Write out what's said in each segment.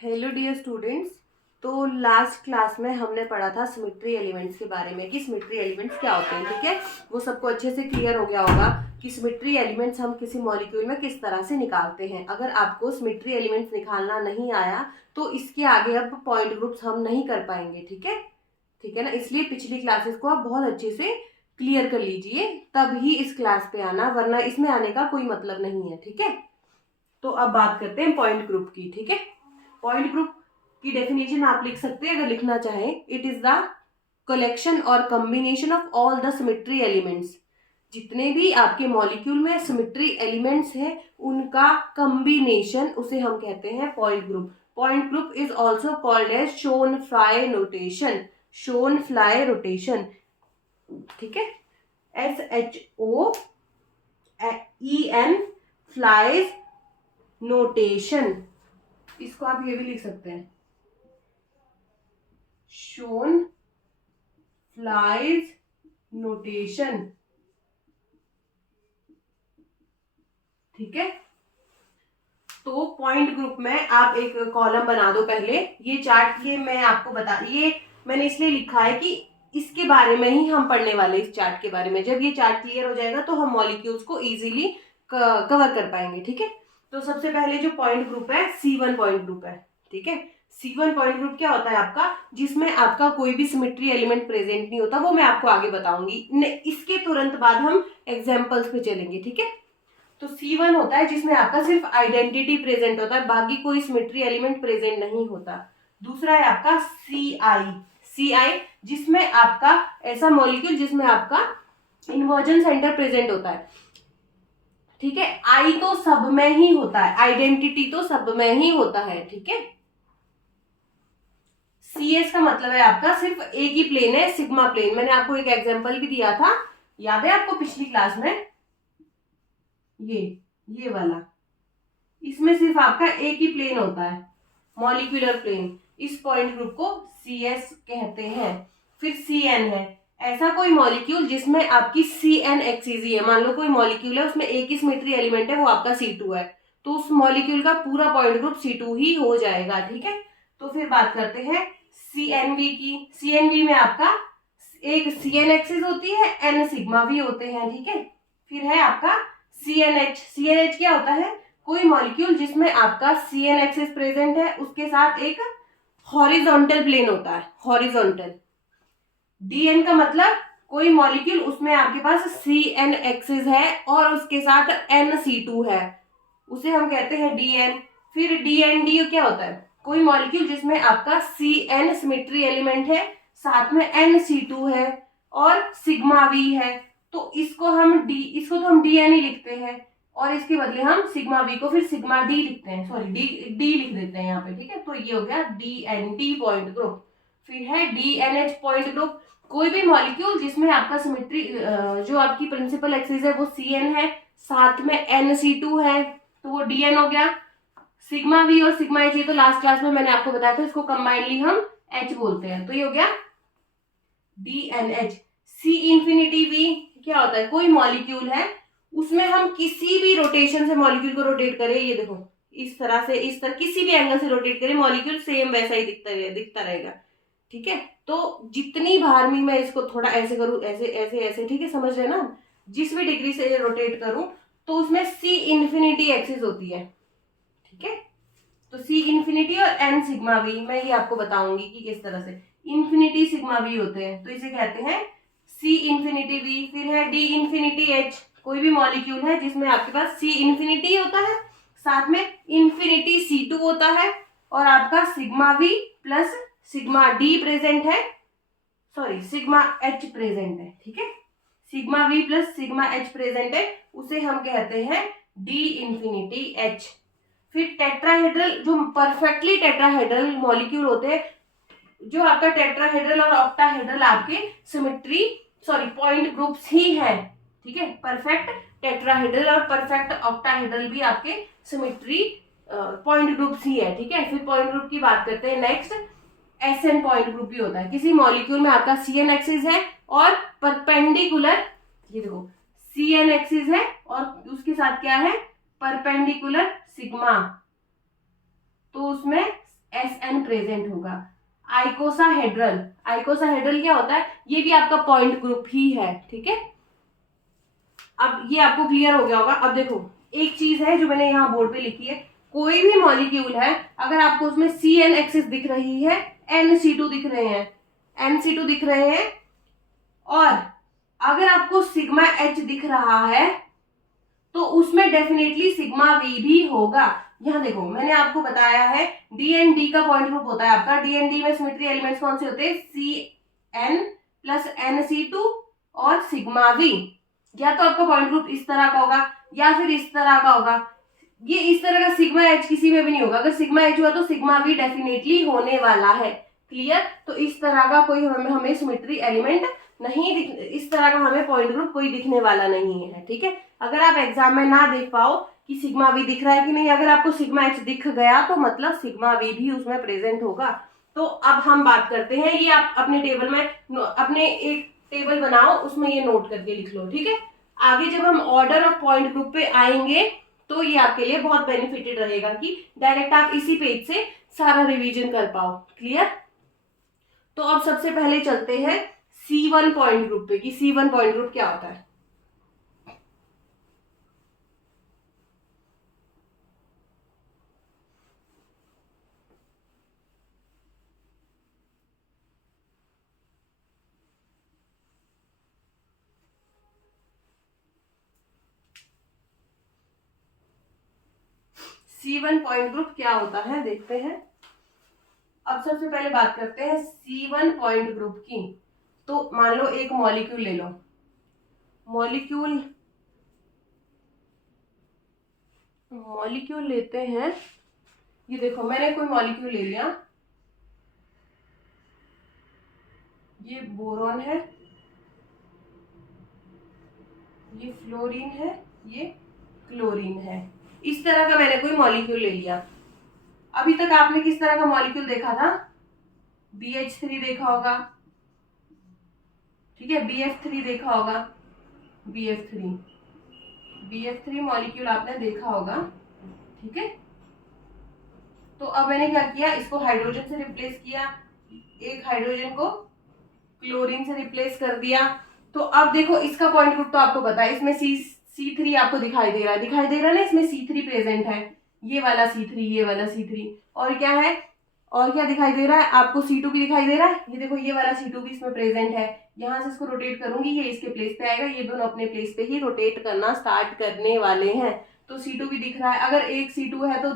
Hello dear students. तो last class में हमने पढ़ा था सिमेट्री एलिमेंट्स के बारे में कि सिमेट्री एलिमेंट्स क्या होते हैं। ठीक है, वो सबको अच्छे से क्लियर हो गया होगा कि सिमेट्री एलिमेंट्स हम किसी मॉलिक्यूल में किस तरह से निकालते हैं। अगर आपको सिमेट्री एलिमेंट्स निकालना नहीं आया तो इसके आगे अब पॉइंट ग्रुप्स हम नहीं कर पाएंगे। ठीक है ना, इसलिए पिछली क्लासेस को आप बहुत अच्छे से क्लियर कर लीजिए, तभी इस क्लास पे आना, वरना इसमें आने का कोई मतलब नहीं है। ठीक है, तो अब बात करते हैं पॉइंट ग्रुप की। ठीक है, पॉइंट ग्रुप की डेफिनेशन आप लिख सकते हैं अगर लिखना चाहें। इट इज द कलेक्शन और combination of all the symmetry elements. जितने भी आपके मॉलिक्यूल में सिमेट्री एलिमेंट्स हैं उनका कॉम्बिनेशन, उसे हम कहते हैं point group. Point group is also called as Schoenflies notation. Schoenflies rotation, ठीक है, SHOEN फ्लाइज नोटेशन। इसको आप ये भी लिख सकते हैं, शोन फ्लाइज नोटेशन। ठीक है, तो पॉइंट ग्रुप में आप एक कॉलम बना दो। पहले ये चार्ट, ये मैं आपको ये मैंने इसलिए लिखा है कि इसके बारे में ही हम पढ़ने वाले, इस चार्ट के बारे में। जब ये चार्ट क्लियर हो जाएगा तो हम मॉलिक्यूल्स को इजीली कवर कर पाएंगे। ठीक है, तो सबसे पहले जो पॉइंट ग्रुप है C1 पॉइंट ग्रुप है। ठीक है, C1 पॉइंट ग्रुप क्या होता है आपका, जिसमें आपका कोई भी सिमेट्री एलिमेंट प्रेजेंट नहीं होता। वो मैं आपको आगे बताऊंगी, इसके तुरंत बाद हम एग्जाम्पल्स पे चलेंगे। ठीक है, तो C1 होता है जिसमें आपका सिर्फ आइडेंटिटी प्रेजेंट होता है, बाकी कोई सिमेट्री एलिमेंट प्रेजेंट नहीं होता। दूसरा है आपका CI जिसमें आपका ऐसा मॉलिक्यूल जिसमें आपका इन्वर्जन सेंटर प्रेजेंट होता है। ठीक है, आई तो सब में ही होता है, आइडेंटिटी तो सब में ही होता है। ठीक है, CS का मतलब है आपका सिर्फ एक ही प्लेन है, सिग्मा प्लेन। मैंने आपको एक एग्जांपल भी दिया था, याद है आपको पिछली क्लास में, ये वाला। इसमें सिर्फ आपका एक ही प्लेन होता है, मॉलिक्यूलर प्लेन। इस पॉइंट ग्रुप को CS कहते हैं। फिर CN है, ऐसा कोई मॉलिक्यूल जिसमें आपकी CN एक्सिस ही है। मान लो कोई मॉलिक्यूल है, उसमें एक ही सिमेट्री एलिमेंट है, वो आपका C2 है, तो उस मॉलिक्यूल का पूरा पॉइंट ग्रुप C2 ही हो जाएगा। ठीक है, तो फिर बात करते हैं CNV की। CNV में आपका एक CN एक्सिस होती है, N सिग्मा भी होते हैं। ठीक है, फिर है आपका CNH। CNH क्या होता है, कोई मॉलिक्यूल जिसमें आपका CN एक्सिस प्रेजेंट है, उसके साथ एक हॉरिजॉन्टल प्लेन होता है, हॉरिजॉन्टल। DN का मतलब कोई मॉलिक्यूल उसमें आपके पास CN एक्सिस है और उसके साथ NC2 है, उसे हम कहते हैं DN। फिर DND क्या होता है, कोई मॉलिक्यूल जिसमें आपका CN सिमेट्री एलिमेंट है, साथ में NC2 है और सिग्मा V है, तो इसको तो हम DN ही लिखते हैं, और इसके बदले हम सिग्मा V को फिर सिग्मा D लिखते हैं, सॉरी D लिख देते हैं यहाँ पे। ठीक है, तो ये हो गया DND पॉइंट ग्रुप। फिर है DNH पॉइंट ग्रुप, कोई भी मॉलिक्यूल जिसमें आपका सिमेट्री जो आपकी प्रिंसिपल एक्सिस है वो CN है, साथ में NC2 है, तो वो DN हो गया। सिग्मा V और सिग्मा H, ये तो लास्ट क्लास में मैंने आपको बताया था, इसको कंबाइनली हम H बोलते हैं, तो ये हो गया DNH। C इंफिनिटी V क्या होता है, कोई मॉलिक्यूल है उसमें हम किसी भी रोटेशन से मॉलिक्यूल को रोटेट करें, ये देखो इस तरह से, इस तरह किसी भी एंगल से रोटेट करें, मॉलिक्यूल सेम वैसा ही दिखता रहेगा। ठीक है, तो जितनी बार भी मैं इसको थोड़ा ऐसे करूं, ऐसे ऐसे ऐसे, ठीक है, समझ रहे ना, जिस भी डिग्री से रोटेट करूं तो उसमें C इंफिनिटी एक्सिस होती है। ठीक है, तो C इंफिनिटी और N सिग्मा V, मैं ये आपको बताऊंगी कि किस तरह से इंफिनिटी सिग्मा V होते हैं, तो इसे कहते हैं C इंफिनिटी V। फिर है D इंफिनिटी H, कोई भी मॉलिक्यूल है जिसमें आपके पास C इंफिनिटी होता है, साथ में इंफिनिटी C2 होता है, और आपका sigma V plus sigma D present है, सॉरी सिग्मा H प्रेजेंट है। ठीक है, sigma V plus sigma H present है, उसे हम कहते हैं D इंफिनिटी H। फिर टेट्राहेड्रल, जो परफेक्टली टेट्राहेड्रल मॉलिक्यूल होते हैं, जो आपका टेट्राहेड्रल और ऑक्टाहेड्रल आपके सिमेट्री पॉइंट ग्रुप्स ही है। ठीक है, परफेक्ट टेट्राहेड्रल और परफेक्ट ऑक्टाहेड्रल भी आपके सिमेट्री पॉइंट ग्रुप्स ही है। ठीक है, फिर पॉइंट ग्रुप की बात करते हैं नेक्स्ट। SN पॉइंट ग्रुप भी होता है, किसी मॉलिक्यूल में आपका CN एक्सिस है और परपेंडिकुलर, ये देखो CN एक्सिस है और उसके साथ क्या है, परपेंडिकुलर सिग्मा, तो उसमें प्रेजेंट होगा। आइकोसाहेड्रल, आइकोसाहेड्रल क्या होता है? ये भी आपका पॉइंट ग्रुप ही है, ठीक है। अब ये आपको क्लियर हो गया होगा। अब देखो एक चीज है जो मैंने यहाँ बोर्ड पे लिखी है, कोई भी मॉलिक्यूल है अगर आपको उसमें CN एक्सिस दिख रही है, NC2 दिख रहे हैं, NC2 दिख रहे हैं, और अगर आपको सिग्मा H दिख रहा है तो उसमें डेफिनेटली सिग्मा V भी होगा। यहाँ देखो मैंने आपको बताया है डी एंड डी का पॉइंट ग्रुप होता है आपका। डी एंड डी में सिमेट्री एलिमेंट्स कौन से होते हैं? CN प्लस NC2 और सिग्मा V। या तो आपका पॉइंट ग्रुप इस तरह का होगा या फिर इस तरह का होगा। ये इस तरह का सिग्मा H किसी में भी नहीं होगा। अगर सिग्मा H हुआ तो सिग्मा V डेफिनेटली होने वाला है। क्लियर? तो इस तरह का कोई हमें सिमेट्री एलिमेंट नहीं इस तरह का हमें पॉइंट ग्रुप कोई दिखने वाला नहीं है, ठीक है। अगर आप एग्जाम में ना देख पाओ कि सिग्मा V दिख रहा है कि नहीं, अगर आपको सिग्मा H दिख गया तो मतलब सिग्मा V भी उसमें प्रेजेंट होगा। तो अब हम बात करते हैं, ये आप अपने टेबल में अपने एक टेबल बनाओ, उसमें ये नोट करके लिख लो, ठीक है। आगे जब हम ऑर्डर ऑफ पॉइंट ग्रुप पे आएंगे तो ये आपके लिए बहुत बेनिफिटेड रहेगा कि डायरेक्ट आप इसी पेज से सारा रिवीजन कर पाओ। क्लियर? तो अब सबसे पहले चलते हैं C1 पॉइंट ग्रुप पे कि C1 पॉइंट ग्रुप क्या होता है। C1 पॉइंट ग्रुप क्या होता है देखते हैं। अब सबसे पहले बात करते हैं C1 पॉइंट ग्रुप की। तो मान लो एक मॉलिक्यूल ले लो, मॉलिक्यूल लेते हैं। ये देखो मैंने कोई मॉलिक्यूल ले लिया, ये बोरॉन है, ये फ्लोरीन है, ये क्लोरीन है। इस तरह का मैंने कोई मॉलिक्यूल ले लिया। अभी तक आपने किस तरह का मॉलिक्यूल देखा था? BH3 देखा होगा, ठीक है, BF3 देखा होगा, BF3 मॉलिक्यूल आपने देखा होगा, ठीक है। तो अब मैंने क्या किया, इसको हाइड्रोजन से रिप्लेस किया, एक हाइड्रोजन को क्लोरीन से रिप्लेस कर दिया। तो अब देखो इसका पॉइंट ग्रुप तो आपको पता है, इसमें C3 आपको दिखाई दे रहा है ना, इसमें C3 प्रेजेंट है, ये वाला C3, ये वाला C3, और क्या है, और क्या दिखाई दे रहा है आपको? C2 भी दिखाई दे रहा है। ये देखो ये वाला C2 भी इसमें प्रेजेंट है। यहाँ से इसको रोटेट करूंगी, ये इसके प्लेस पे आएगा, ये दोनों अपने प्लेस पे ही रोटेट करना स्टार्ट करने वाले हैं। तो C2 भी दिख रहा है। अगर एक C2 है तो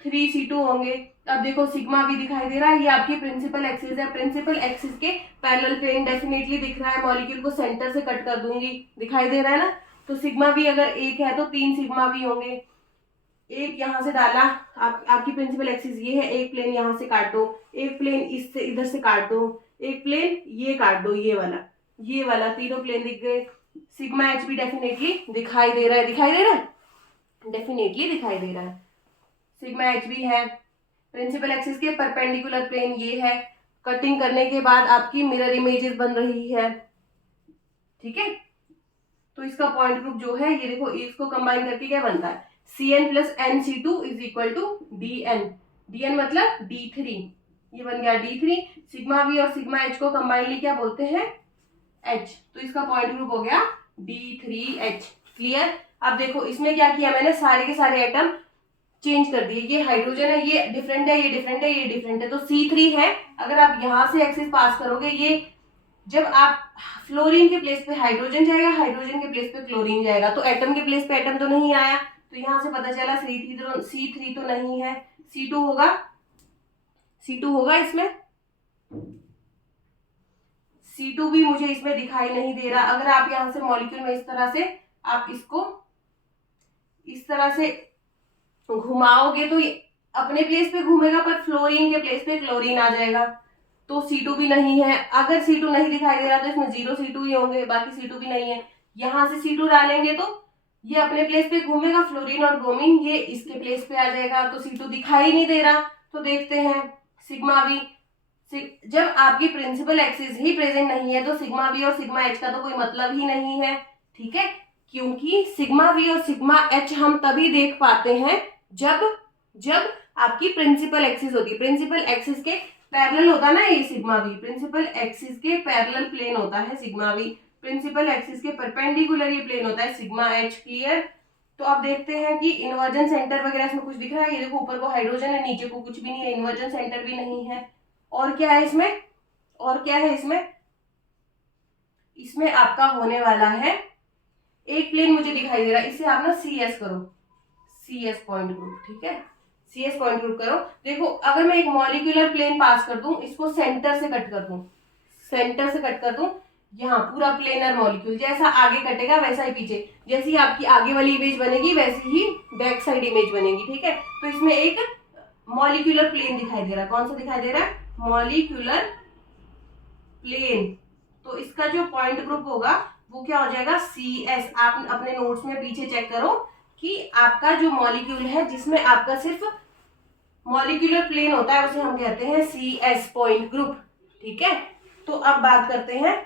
3 C2 होंगे। अब देखो सिग्मा भी दिखाई दे रहा है, ये आपकी प्रिंसिपल एक्सिस है। प्रिंसिपल एक्सिस के पैरेलल प्लेन डेफिनेटली दिख रहा है। मॉलिक्यूल को सेंटर से कट कर दूंगी, दिखाई दे रहा है ना। तो सिग्मा भी अगर एक है तो 3 सिग्मा भी होंगे। एक यहाँ से डाला, आपकी प्रिंसिपल एक्सिस ये है, एक प्लेन यहाँ से काट दो, एक प्लेन इससे इधर से काट दो, एक प्लेन ये काट दो, ये वाला, तीनों प्लेन दिख गए। सिग्मा H भी डेफिनेटली दिखाई दे रहा है, डेफिनेटली दिखाई दे रहा है। सिग्मा H भी है। प्रिंसिपल एक्सिस के परपेंडिकुलर प्लेन ये है। कटिंग करने के बाद आपकी मिरर इमेजेस बन रही है, ठीक है। तो इसका पॉइंट ग्रुप जो है ये देखो, इसको कंबाइन करके क्या बनता है? CN plus NC2 is equal to DN मतलब D3, ये बन गया D3। सिग्मा V और सिग्मा H को कंबाइनली क्या बोलते हैं? H। तो इसका पॉइंट ग्रुप हो गया D3H। क्लियर? अब देखो इसमें क्या किया मैंने, सारे के सारे एटम चेंज कर दिए। ये हाइड्रोजन है, ये डिफरेंट है, ये डिफरेंट है, ये डिफरेंट है, तो C3 है। अगर आप यहां से एक्सिस पास करोगे, ये जब आप फ्लोरीन के प्लेस पे हाइड्रोजन जाएगा, हाइड्रोजन के प्लेस पे क्लोरीन जाएगा, तो एटम के प्लेस पे एटम तो नहीं आया, तो यहां से पता चला C3 तो नहीं है, C2 होगा इसमें। C2 भी मुझे इसमें दिखाई नहीं दे रहा। अगर आप यहां से मॉलिक्यूल में इस तरह से आप इसको इस तरह से घुमाओगे तो ये अपने प्लेस पे घूमेगा, पर फ्लोरीन के प्लेस पे क्लोरीन आ जाएगा, तो C2 भी नहीं है। अगर C2 नहीं दिखाई दे रहा तो इसमें 0 C2 ही होंगे, बाकी C2 भी नहीं है। यहां से C2 डालेंगे तो ये अपने प्लेस पे घूमेगा, फ्लोरीन और ब्रोमीन ये इसके प्लेस पे आ जाएगा, तो C2 दिखाई नहीं दे रहा। तो देखते हैं सिग्मा V। जब आपकी प्रिंसिपल एक्सिस ही प्रेजेंट नहीं है तो सिग्मा V और सिग्मा H का तो कोई मतलब ही नहीं है, ठीक है। क्योंकि सिग्मा V और सिग्मा H हम तभी देख पाते हैं जब आपकी प्रिंसिपल एक्सिस होती है। प्रिंसिपल एक्सिस के पैरेलल होता है ना ये सिग्मा वी, प्रिंसिपल एक्सिस के पैरेलल प्लेन होता है सिग्मा वी, प्रिंसिपल एक्सिस के परपेंडिकुलर ये प्लेन होता है सिग्मा एच। क्लियर। तो अब देखते हैं कि इन्वर्जन सेंटर वगैरह इसमें कुछ दिख रहा है? ये देखो ऊपर को हाइड्रोजन है, नीचे को कुछ भी नहीं है, इन्वर्जन सेंटर भी नहीं है। और क्या है इसमें? और क्या है इसमें? इसमें आपका होने वाला है एक प्लेन मुझे दिखाई दे रहा है, इसे आप ना सी एस करो, सी एस पॉइंट ग्रुप। ठीक है, सी एस पॉइंट ग्रुप करो। देखो अगर मैं एक मॉलिक्यूलर प्लेन पास कर दूं, इसको सेंटर से कट कर दूं, सेंटर से कट कर दूं, यहाँ पूरा प्लेनर मॉलिक्यूल जैसा आगे कटेगा वैसा ही पीछे, जैसी आपकी आगे वाली इमेज बनेगी वैसी ही बैक साइड इमेज बनेगी। ठीक है, तो इसमें एक मॉलिक्यूलर प्लेन दिखाई दे रहा है। कौन सा दिखाई दे रहा है? Molecular plane. तो इसका जो पॉइंट ग्रुप होगा वो क्या हो जाएगा? C S. आप अपने नोट्स में पीछे चेक करो कि आपका जो मॉलिक्यूल है जिसमें आपका सिर्फ मॉलिक्यूलर प्लेन होता है उसे हम कहते हैं सी एस पॉइंट ग्रुप। ठीक है, तो अब बात करते हैं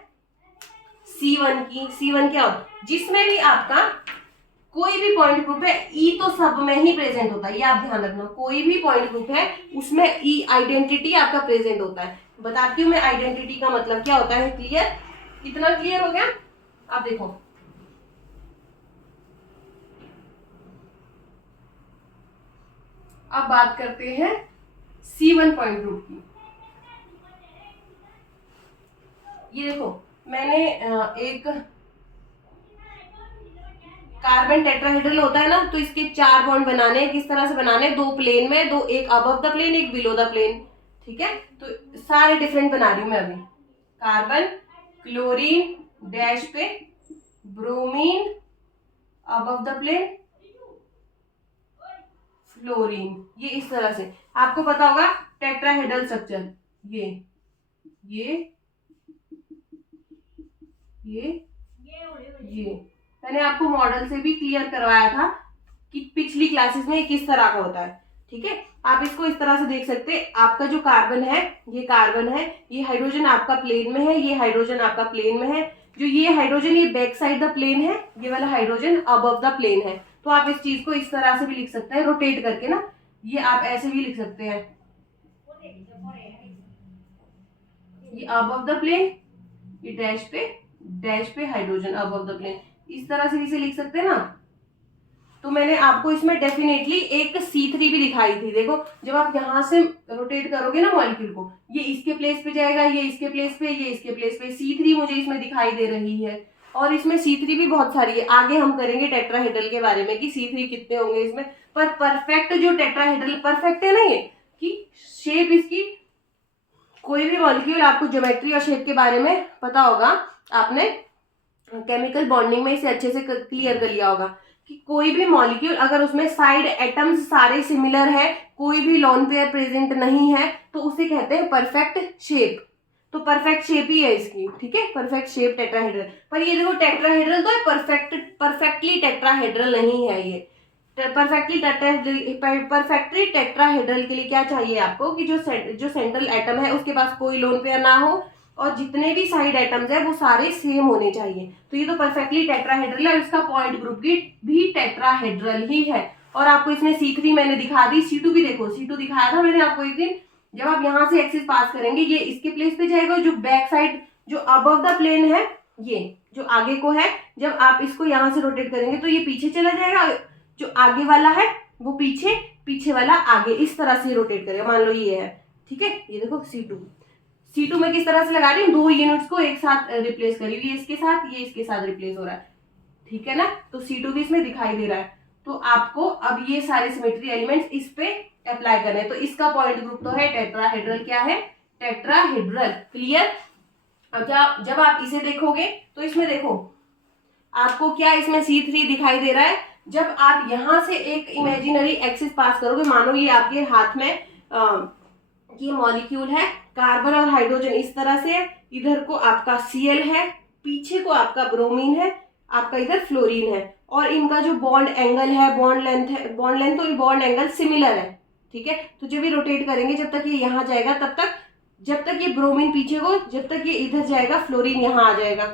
C1 की। C1 क्या होता है? जिसमें भी आपका कोई भी पॉइंट ग्रुप है, ई तो सब में ही प्रेजेंट होता है, ये आप ध्यान रखना। कोई भी पॉइंट ग्रुप है उसमें ई आइडेंटिटी आपका प्रेजेंट होता है। बताती हूँ मैं आइडेंटिटी का मतलब क्या होता है। क्लियर? इतना क्लियर हो गया? अब देखो अब बात करते हैं C1 पॉइंट ग्रुप की। ये देखो मैंने एक कार्बन टेट्राहेड्रल होता है ना, तो इसके 4 बॉन्ड बनाने हैं। किस तरह से बनाने? 2 प्लेन में, 2 एक अबव द प्लेन एक बिलो द प्लेन। ठीक है, तो सारे डिफरेंट बना रही हूं मैं अभी। कार्बन, क्लोरीन डैश पे, bromine above the plane, fluorine. ये इस तरह से आपको पता होगा टेट्राहेड्रल स्ट्रक्चर। ये मैंने आपको मॉडल से भी क्लियर करवाया था कि पिछली क्लासेस में किस तरह का होता है। ठीक है, आप इसको इस तरह से देख सकते हैं। आपका जो कार्बन है, ये कार्बन है, ये हाइड्रोजन आपका प्लेन में है, ये हाइड्रोजन आपका प्लेन में है। जो ये हाइड्रोजन ये बैक साइड द प्लेन है, ये वाला हाइड्रोजन अबव द प्लेन है। तो आप इस चीज को इस तरह से भी लिख सकते हैं रोटेट करके ना, ये आप ऐसे भी लिख सकते हैं, ये अबव द प्लेन, ये डैश पे हाइड्रोजन अबव द प्लेन, इस तरह से इसे लिख सकते हैं ना। तो मैंने आपको इसमें डेफिनेटली एक C3 भी दिखाई थी। देखो जब आप यहां से रोटेट करोगे ना मॉलिक्यूल को, ये इसके प्लेस पे जाएगा, ये इसके प्लेस पे, ये इसके प्लेस पे। C3 मुझे इसमें दिखाई दे रही है, और इसमें C3 भी बहुत सारी है। आगे हम करेंगे टेट्राहेड्रल के बारे में कि C3 कितने होंगे इसमें। पर परफेक्ट जो टेट्राहेड्रल परफेक्ट है ना, ये कि शेप इसकी, कोई भी मॉलिक्यूल आपको ज्योमेट्री और शेप के बारे में पता होगा, आपने केमिकल बॉन्डिंग में इसे अच्छे से क्लियर कर लिया होगा कि कोई भी मॉलिक्यूल अगर उसमें साइड एटम्स सारे सिमिलर है, कोई भी लोन पेयर प्रेजेंट नहीं है, तो उसे कहते हैं परफेक्ट शेप। तो परफेक्ट शेप ही है इसकी। ठीक है, परफेक्ट शेप टेट्राहेड्रल। पर ये देखो टेट्राहेड्रल तो परफेक्टली टेट्राहेड्रल नहीं है। ये परफेक्टली टेट्राहेड्रल के लिए क्या चाहिए आपको कि जो सेंट्रल एटम है उसके पास कोई लोन पेयर ना हो, और जितने भी साइड एटम्स है वो सारे सेम होने चाहिए। तो ये तो परफेक्टली टेट्राहेड्रल है, इसका पॉइंट ग्रुप भी टेट्राहेड्रल ही है। और आपको इसमें C3 मैंने दिखा दी, C2 भी देखो, C2 दिखाया था मैंने आपको एक दिन। जब आप यहाँ से एक्सिस पास करेंगे, ये इसके प्लेस पे जाएगा, जो बैक साइड जो अबव द प्लेन है, ये जो आगे को है, जब आप इसको यहाँ से रोटेट करेंगे तो ये पीछे चला जाएगा, जो आगे वाला है वो पीछे, पीछे वाला आगे, इस तरह से रोटेट करेगा। मान लो ये है। ठीक है, ये देखो C2 में किस तरह से लगा रही हूँ, 2 यूनिट्स को एक साथ रिप्लेस करी, ये इसके साथ, ये इसके साथ रिप्लेस हो रहा है। ठीक है ना, तो C2 भी इसमें दिखाई दे रहा है। तो आपको अब ये सारे सिमेट्री एलिमेंट्स इस पे अप्लाई करने हैं। तो इसका पॉइंट ग्रुप तो है टेट्राहेड्रल। क्या है? टेट्राहेड्रल। क्लियर? अब जब आप इसे देखोगे तो इसमें देखो आपको क्या इसमें C3 दिखाई दे रहा है। जब आप यहां से एक इमेजिनरी एक्सिस पास करोगे, मानो ये आपके हाथ में ये मॉलिक्यूल है, कार्बन और हाइड्रोजन इस तरह से है, इधर को आपका Cl है, पीछे को आपका ब्रोमीन है, आपका इधर फ्लोरीन है, और इनका जो बॉन्ड एंगल है, बॉन्ड लेंथ है, बॉन्ड लेंथ और बॉन्ड एंगल सिमिलर है। ठीक है, तो जब ये रोटेट करेंगे, जब तक ये यहाँ जाएगा, तब तक जब तक ये ब्रोमीन पीछे को, जब तक ये इधर जाएगा, फ्लोरीन यहाँ आ जाएगा।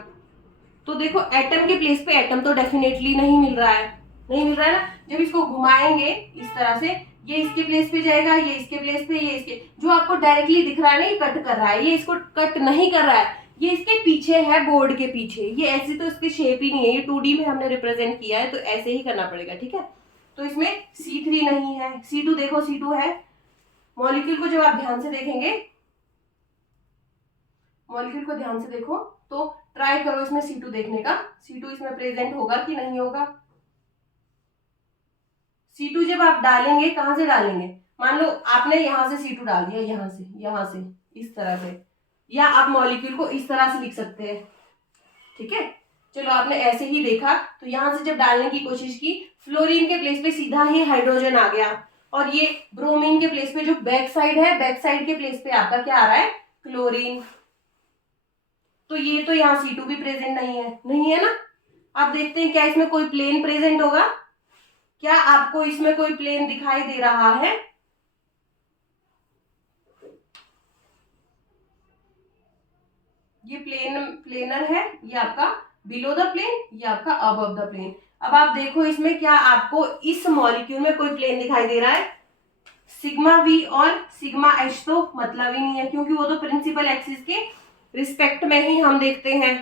तो देखो एटम के प्लेस पे एटम तो डेफिनेटली नहीं मिल रहा है, नहीं मिल रहा है ना। जब इसको घुमाएंगे इस तरह से, ये इसके प्लेस पे जाएगा, ये इसके प्लेस पे, ये इसके, जो आपको डायरेक्टली दिख रहा है ना ये कट कर रहा है, ये इसको कट नहीं कर रहा है, ये इसके पीछे है, बोर्ड के पीछे। ये ऐसी तो इसकी शेप ही नहीं है, ये 2D में हमने रिप्रेजेंट किया है तो ऐसे ही करना पड़ेगा, ठीक है। तो इसमें C3 नहीं है, C2 देखो, C2 है। मॉलिक्यूल को जब आप ध्यान से देखेंगे, मॉलिक्यूल को ध्यान से देखो तो ट्राई करो इसमें C2 देखने का, C2 इसमें प्रेजेंट होगा कि नहीं होगा। C2 जब आप डालेंगे, कहां से डालेंगे, मान लो आपने यहां से C2 डाल दिया, यहां से इस तरह से, या आप मॉलिक्यूल को इस तरह से लिख सकते हैं, ठीक है। चलो आपने ऐसे ही देखा, तो यहां से जब डालने की कोशिश की, फ्लोरीन के प्लेस पे सीधा ही हाइड्रोजन आ गया, और ये ब्रोमीन के प्लेस पे जो बैक साइड है, बैक साइड के प्लेस पे आपका क्या आ रहा है, क्लोरीन। तो ये तो यहाँ C2 भी प्रेजेंट नहीं है ना। आप देखते हैं क्या इसमें कोई प्लेन प्रेजेंट होगा, क्या आपको इसमें कोई प्लेन दिखाई दे रहा है? ये प्लेनर है, ये आपका बिलो द प्लेन, ये आपका अबव द प्लेन। अब आप देखो इसमें क्या आपको इस मॉलिक्यूल में कोई प्लेन दिखाई दे रहा है? सिग्मा वी और सिग्मा एच तो मतलब ही नहीं है, क्योंकि वो तो प्रिंसिपल एक्सिस के रिस्पेक्ट में ही हम देखते हैं।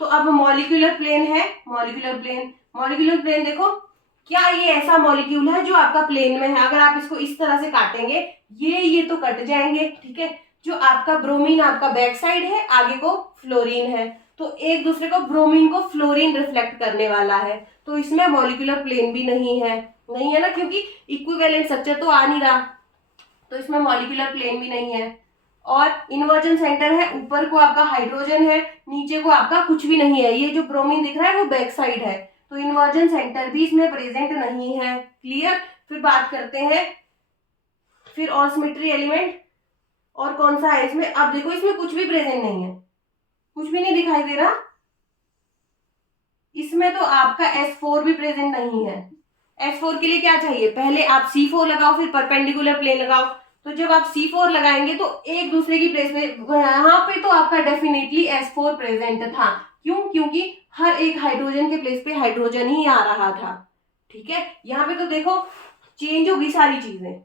तो अब मॉलिक्यूलर प्लेन है, मॉलिक्यूलर प्लेन देखो, क्या ये ऐसा मॉलिक्यूल है जो आपका प्लेन में है? अगर आप इसको इस तरह से काटेंगे, ये तो कट जाएंगे, ठीक है। जो आपका ब्रोमीन आपका बैक साइड है, आगे को फ्लोरीन है, तो एक दूसरे को, ब्रोमीन को फ्लोरीन रिफ्लेक्ट करने वाला है, तो इसमें मॉलिक्यूलर प्लेन भी नहीं है ना, क्योंकि इक्विवेलेंट स्ट्रक्चर तो आ नहीं रहा, तो इसमें मॉलिक्यूलर प्लेन भी नहीं है। और इन्वर्जन सेंटर है, ऊपर को आपका हाइड्रोजन है, नीचे को आपका कुछ भी नहीं है, ये जो ब्रोमीन दिख रहा है वो बैक साइड है, तो इन्वर्जन सेंटर भी इसमें प्रेजेंट नहीं है। क्लियर। फिर बात करते हैं, फिर ऑस्मिट्री एलिमेंट, और कौन सा है इसमें? अब देखो इसमें कुछ भी प्रेजेंट नहीं है, कुछ भी नहीं दिखाई दे रहा। इसमें तो आपका S4 भी प्रेजेंट नहीं है। S4 के लिए क्या चाहिए? पहले आप C4 लगाओ, फिर परपेंडिकुलर प्लेन लगाओ। तो जब आप C4 लगाएंगे तो एक दूसरे की प्लेस में, यहाँ पे तो आपका डेफिनेटली S4 प्रेजेंट था। क्यों? क्योंकि हर एक हाइड्रोजन के प्लेस पे हाइड्रोजन ही आ रहा था, ठीक है। यहाँ पे तो देखो चेंज होगी सारी चीजें।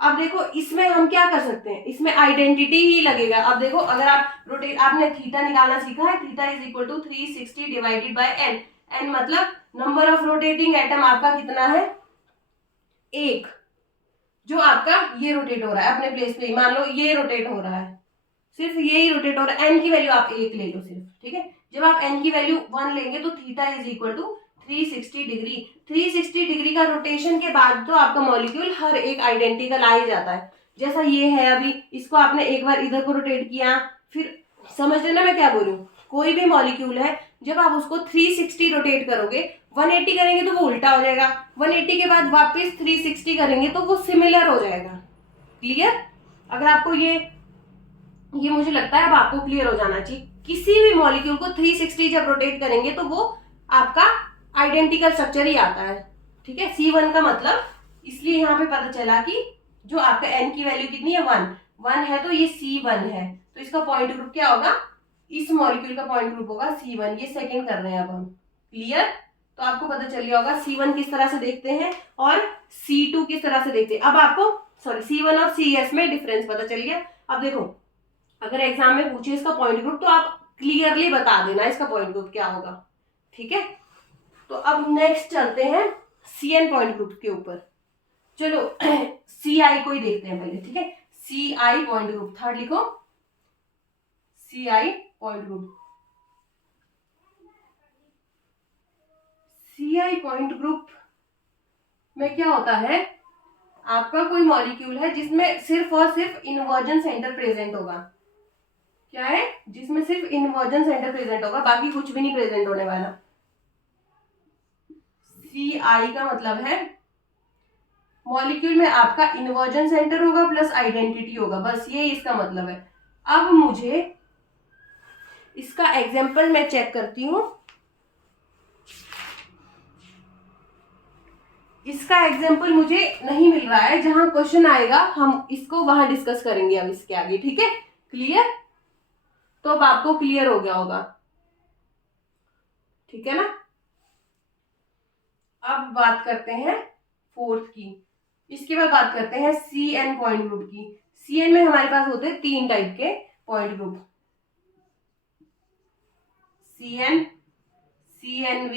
अब देखो इसमें हम क्या कर सकते हैं, इसमें आइडेंटिटी ही लगेगा। अब देखो अगर आप रोटेट, आपने थीटा निकालना सीखा है, theta is equal to 360 divided by n. N मतलब नंबर ऑफ रोटेटिंग एटम आपका कितना है? एक। जो आपका ये रोटेट हो रहा है अपने प्लेस पे, मान लो ये रोटेट हो रहा है, सिर्फ ये ही रोटेट हो रहा है। एन की वैल्यू आप एक ले लो सिर्फ, ठीक है। जब आप एन की वैल्यू 1 लेंगे तो theta is equal to 360 degree. 360 degree का रोटेशन के बाद तो आपका मॉलिक्यूल हर एक आइडेंटिकल आ ही जाता है। जैसा ये है अभी, इसको आपने एक बार इधर को रोटेट किया, फिर समझ लेना मैं क्या बोल रही हूँ। कोई भी मॉलिक्यूल है, जब आप उसको 360 रोटेट करोगे, 180 करेंगे तो वो उल्टा हो जाएगा, 180 के बाद वापस 360 करेंगे तो वो सिमिलर हो जाएगा। क्लियर? अगर आपको ये मुझे लगता है अब आपको क्लियर हो जाना चाहिए। किसी भी मॉलिक्यूल को 360 जब रोटेट करेंगे तो वो आपका आइडेंटिकल स्ट्रक्चर ही आता है, ठीक है। C1 का मतलब, इसलिए यहाँ पे पता चला कि जो आपका n की वैल्यू कितनी है, 1 है, तो ये C1 है, तो इसका पॉइंट ग्रुप क्या होगा? इस मॉलिक्यूल का पॉइंट ग्रुप होगा C1। ये सेकंड कर रहे हैं अब हम। क्लियर? तो आपको पता चल गया होगा C1 किस तरह से देखते हैं और C2 किस तरह से देखते हैं। अब आपको C1 और CS में डिफरेंस पता चल गया। अब देखो अगर एग्जाम में पूछे इसका पॉइंट ग्रुप, तो आप क्लियरली बता देना इसका पॉइंट ग्रुप क्या होगा, ठीक है। तो अब नेक्स्ट चलते हैं CN पॉइंट ग्रुप के ऊपर। चलो CI को ही देखते हैं पहले, ठीक है। CI पॉइंट ग्रुप, थर्ड लिखो, CI point group. CI point group में क्या होता है, आपका कोई मॉलिक्यूल है जिसमें सिर्फ और सिर्फ इन्वर्जन सेंटर प्रेजेंट होगा। क्या है? जिसमें सिर्फ इन्वर्जन सेंटर प्रेजेंट होगा, बाकी कुछ भी नहीं प्रेजेंट होने वाला। CI का मतलब है मॉलिक्यूल में आपका इन्वर्जन सेंटर होगा प्लस आइडेंटिटी होगा, बस ये इसका मतलब है। अब मुझे इसका एग्जाम्पल मैं चेक करती हूं। इसका एग्जाम्पल मुझे नहीं मिल रहा है, जहां क्वेश्चन आएगा हम इसको वहां डिस्कस करेंगे अब इसके आगे, ठीक है। क्लियर? तो अब आपको क्लियर हो गया होगा, ठीक है ना। अब बात करते हैं फोर्थ की। इसके बाद बात करते हैं CN पॉइंट ग्रुप की। CN में हमारे पास होते हैं 3 टाइप के point group, CN, CNV,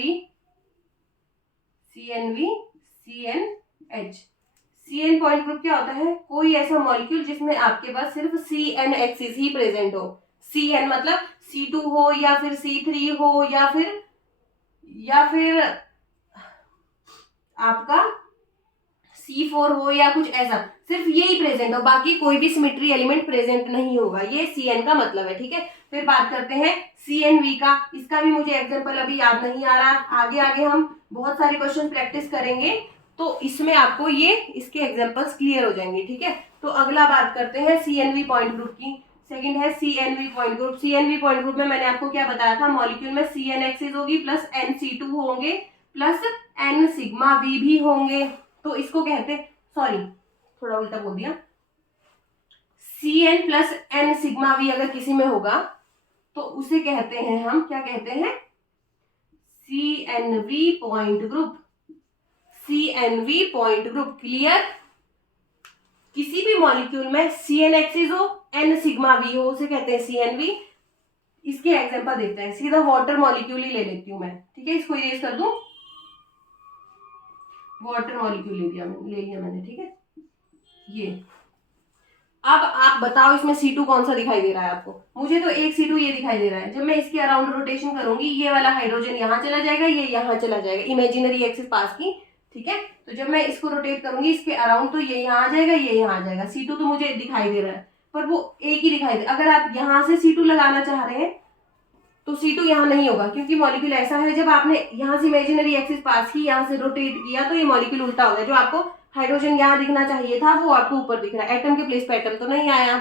CNH। CN point group क्या होता है? कोई ऐसा मॉलिक्यूल जिसमें आपके पास सिर्फ CN एक्सिस ही प्रेजेंट हो। CN मतलब C2 हो या फिर C3 हो या फिर आपका C4 हो या कुछ ऐसा, सिर्फ ये ही प्रेजेंट हो, बाकी कोई भी सिमेट्री एलिमेंट प्रेजेंट नहीं होगा। ये CN का मतलब है, ठीक है। फिर बात करते हैं CNV का। इसका भी मुझे एग्जांपल अभी याद नहीं आ रहा, आगे आगे हम बहुत सारे क्वेश्चन प्रैक्टिस करेंगे तो इसमें आपको ये इसके एग्जांपल्स क्लियर हो जाएंगे, ठीक है। तो अगला बात करते हैं CNV पॉइंट ग्रुप की। सेकंड है CNV point group. CNV point group में मैंने आपको क्या बताया था? मॉलिक्यूल में CN एक्सिस होगी प्लस NC2 होंगे प्लस N सिग्मा V भी होंगे, तो इसको कहते, सॉरी थोड़ा उल्टा बोल दिया, CN plus N sigma V अगर किसी में होगा तो उसे कहते हैं हम, क्या कहते हैं? CNV point group. CNV point group, clear. किसी भी मॉलिक्यूल में CN एक्सिस हो, N सिग्मा V हो, उसे कहते हैं CNV। इसके एग्जांपल देते हैं, सीधा वाटर मॉलिक्यूल ही ले लेती हूं मैं, ठीक है। इसको इरेज कर दूं, वाटर मॉलिक्यूल ले लिया मैंने, ठीक है। ये अब आप बताओ इसमें C2 कौन सा दिखाई दे रहा है आपको? मुझे तो एक C2 ये दिखाई दे रहा है। जब मैं इसके अराउंड रोटेशन करूंगी, ये वाला हाइड्रोजन यहाँ चला जाएगा, ये यहाँ चला जाएगा, इमेजिनरी एक्सिस पास की, ठीक है। तो जब मैं इसको रोटेट करूंगी इसके अराउंड, तो ये यहाँ आ जाएगा, ये यहाँ आ जाएगा। C2 तो मुझे दिखाई दे रहा है, पर वो एक ही दिखाई दे। अगर आप यहाँ से C2 लगाना चाह रहे हैं तो C2 यहाँ नहीं होगा, क्योंकि मॉलिक्यूल ऐसा है, जब आपने यहाँ से इमेजिनरी एक्सिस पास की, यहाँ से रोटेट किया, तो ये मॉलिक्यूल उल्टा हो गया। जो आपको हाइड्रोजन यहाँ दिखना चाहिए था वो आपको ऊपर दिख रहा है, एटम के प्लेस पे एटम तो नहीं आया,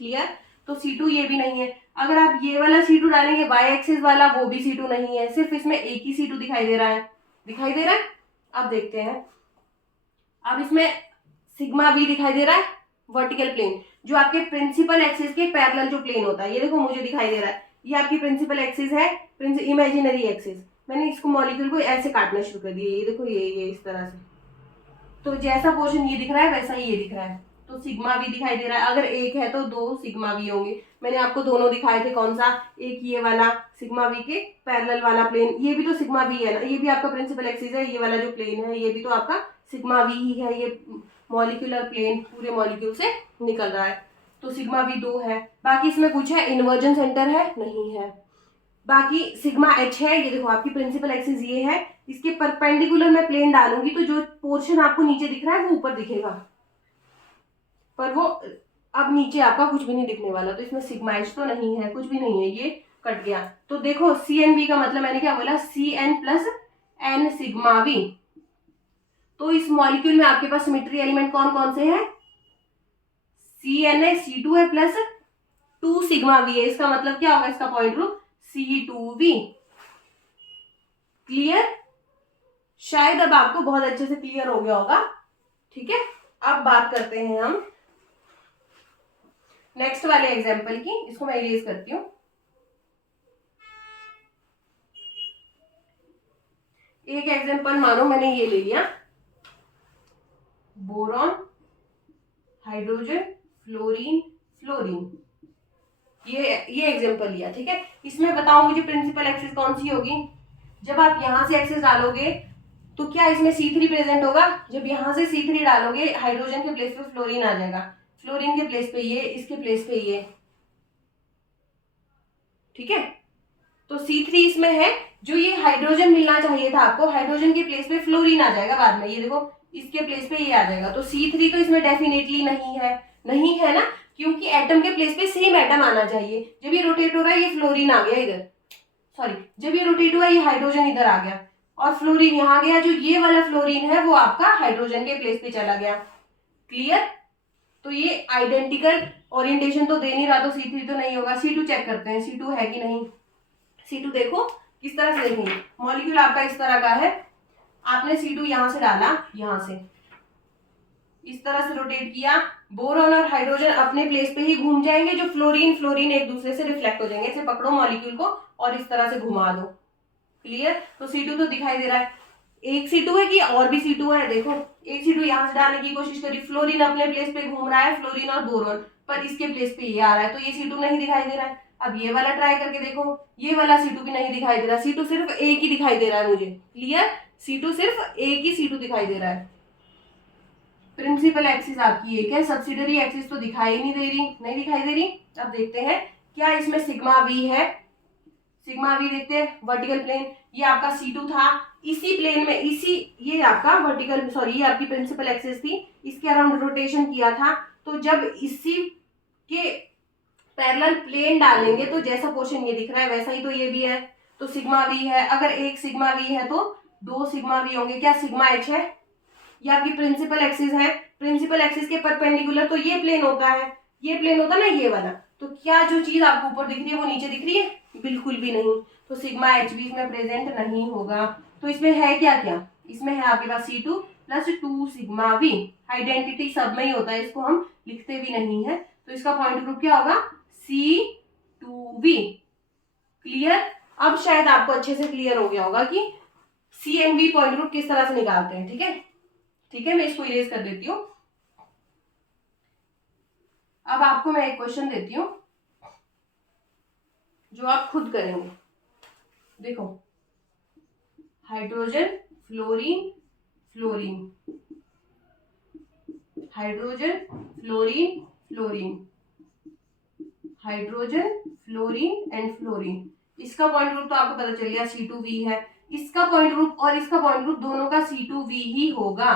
क्लियर। तो C2 ये भी नहीं है। अगर आप ये वाला C2 डालेंगे वाई एक्सिस वाला, वो भी C2 नहीं है, सिर्फ इसमें एक ही C2 दिखाई दे रहा है, दिखाई दे रहा है। अब देखते हैं, अब इसमें सिग्मा V दिखाई दे रहा है, वर्टिकल प्लेन, जो आपके प्रिंसिपल एक्सिस के पैरेलल जो प्लेन होता है, ये देखो मुझे दिखाई दे रहा है, ये आपकी प्रिंसिपल एक्सिस है, इमेजिनरी एक्सिस। मैंने इसको मॉलिक्यूल को ऐसे काटना शुरू कर दिया, ये देखो, ये इस तरह से। तो जैसा पोर्शन ये दिख रहा है वैसा ही ये दिख रहा है, तो सिग्मा V दिखाई दे रहा है। अगर एक है तो 2 सिग्मा V होंगे। मैंने आपको दोनों दिखाए थे, कौन सा? एक ये वाला सिग्मा V के पैरेलल वाला प्लेन, ये भी तो सिग्मा V है ना, ये भी आपका प्रिंसिपल एक्सिस है। ये वाला जो प्लेन है ये भी तो आपका सिग्मा V ही है, ये मॉलिक्यूलर प्लेन पूरे मॉलिक्यूल से निकल रहा है, तो सिग्मा V 2 है। बाकी इसमें कुछ है? इन्वर्जन सेंटर है? नहीं है। बाकी सिग्मा H है, ये देखो आपकी प्रिंसिपल एक्सिस ये है, इसके परपेंडिकुलर मैं प्लेन डालूंगी तो जो पोर्शन आपको नीचे दिख रहा है वो ऊपर दिखेगा, पर वो अब नीचे आपका कुछ भी नहीं दिखने वाला। तो इसमें सिग्मा H तो नहीं है, कुछ भी नहीं है, ये कट गया। तो देखो CNV का मतलब मैंने क्या बोला? CN plus N sigma V। तो इस मॉलिक्यूल में आपके पास सिमेट्री एलिमेंट कौन कौन से हैं? CN है, C2 है प्लस 2 सिग्मा V है। इसका मतलब क्या होगा? इसका पॉइंट ग्रुप C2V, क्लियर। शायद अब आपको बहुत अच्छे से क्लियर हो गया होगा, ठीक है। अब बात करते हैं हम नेक्स्ट वाले एग्जाम्पल की। इसको मैं इरेज करती हूँ। एक एग्जाम्पल मानो मैंने ये ले लिया, बोरॉन, हाइड्रोजन, फ्लोरीन, फ्लोरीन, ये एग्जाम्पल लिया, ठीक है। इसमें बताओ मुझे प्रिंसिपल एक्सिस कौन सी होगी? जब आप यहां से एक्सिस डालोगे तो क्या इसमें C3 प्रेजेंट होगा? जब यहां से C3 डालोगे, हाइड्रोजन के प्लेस पे फ्लोरीन आ जाएगा, फ्लोरीन के प्लेस पे ये, इसके प्लेस पे ये, ठीक है। तो C3 इसमें है, जो ये हाइड्रोजन मिलना चाहिए था आपको, हाइड्रोजन के प्लेस पे फ्लोरीन आ जाएगा बाद में, ये देखो इसके प्लेस पे ये आ जाएगा। तो C3 तो इसमें डेफिनेटली नहीं है ना, क्योंकि एटम के प्लेस पे सेम एटम आना चाहिए। जब ये रोटेट हो रहा है, ये फ्लोरीन आ गया इधर, सॉरी, जब ये रोटेट हुआ ये हाइड्रोजन इधर आ गया और फ्लोरीन यहाँ गया। जो ये वाला फ्लोरीन है वो आपका हाइड्रोजन के प्लेस पे चला गया, क्लियर। तो ये आइडेंटिकल ओरिएंटेशन तो दे नहीं रहा, तो C3 तो नहीं होगा। C2 चेक करते हैं, C2 है कि नहीं। C2 देखो किस तरह से देखेंगे, मॉलिक्यूल आपका इस तरह का है, आपने C2 यहां से डाला, यहां से इस तरह से रोटेट किया, बोरॉन और हाइड्रोजन अपने प्लेस पे ही घूम जाएंगे, जो फ्लोरीन एक दूसरे से रिफ्लेक्ट हो जाएंगे। इसे पकड़ो मॉलिक्यूल को और इस तरह से घुमा दो, क्लियर। तो C2 तो दिखाई दे रहा है। एक C2 है कि और भी C2 है, देखो एक C2 यहाँ से डालने की कोशिश करी, फ्लोरीन अपने प्लेस पे घूम रहा है, फ्लोरीन और बोरॉन, पर इसके प्लेस पे ये आ रहा है, तो ये C2 नहीं दिखाई दे रहा है। अब ये वाला ट्राई करके देखो, ये वाला C2 भी नहीं दिखाई दे रहा, C2 सिर्फ एक ही दिखाई दे रहा है मुझे, क्लियर, C2 सिर्फ एक ही C2 दिखाई दे रहा है। प्रिंसिपल एक्सिस आपकी एक है, सब्सिडरी एक्सिस तो दिखाई नहीं दे रही, नहीं दिखाई दे रही। अब देखते हैं क्या इसमें सिग्मा वी है, सिग्मा वी देखते हैं, वर्टिकल प्लेन, ये आपका C2 था, इसी प्लेन में इसी, ये आपका वर्टिकल सॉरी ये आपकी प्रिंसिपल एक्सिस थी, इसके अराउंड रोटेशन किया था, तो जब इसी के पैरेलल प्लेन डालेंगे तो जैसा पोर्शन ये दिख रहा है वैसा ही तो ये भी है, तो सिग्मा वी है। अगर एक सिग्मा वी है तो दो सिग्मा वी होंगे, क्या सिग्मा एच है, ये आपकी प्रिंसिपल एक्सिस है, प्रिंसिपल एक्सिस के परपेंडिकुलर तो ये प्लेन होता है, ये प्लेन होता है ना ये वाला, तो क्या जो चीज आपको ऊपर दिख रही है वो नीचे दिख रही है, बिल्कुल भी नहीं, तो सिग्मा एच भी इसमें प्रेजेंट नहीं होगा। तो इसमें है क्या क्या, इसमें है आपके पास C2 plus 2 sigma we, identity सब में ही होता है, इसको हम लिखते भी नहीं है, तो इसका पॉइंट ग्रुप क्या होगा C2V, क्लियर। अब शायद आपको अच्छे से क्लियर हो गया होगा कि CNV पॉइंट ग्रुप किस तरह से निकालते हैं, ठीक है, ठीक है, मैं इसको इरेज कर देती हूँ। अब आपको मैं एक क्वेश्चन देती हूँ जो आप खुद करेंगे, देखो hydrogen fluorine fluorine, hydrogen fluorine fluorine, hydrogen fluorine and fluorine, इसका पॉइंट ग्रुप तो आपको पता चल गया C2V है, इसका पॉइंट ग्रुप और इसका पॉइंट ग्रुप दोनों का C2V ही होगा,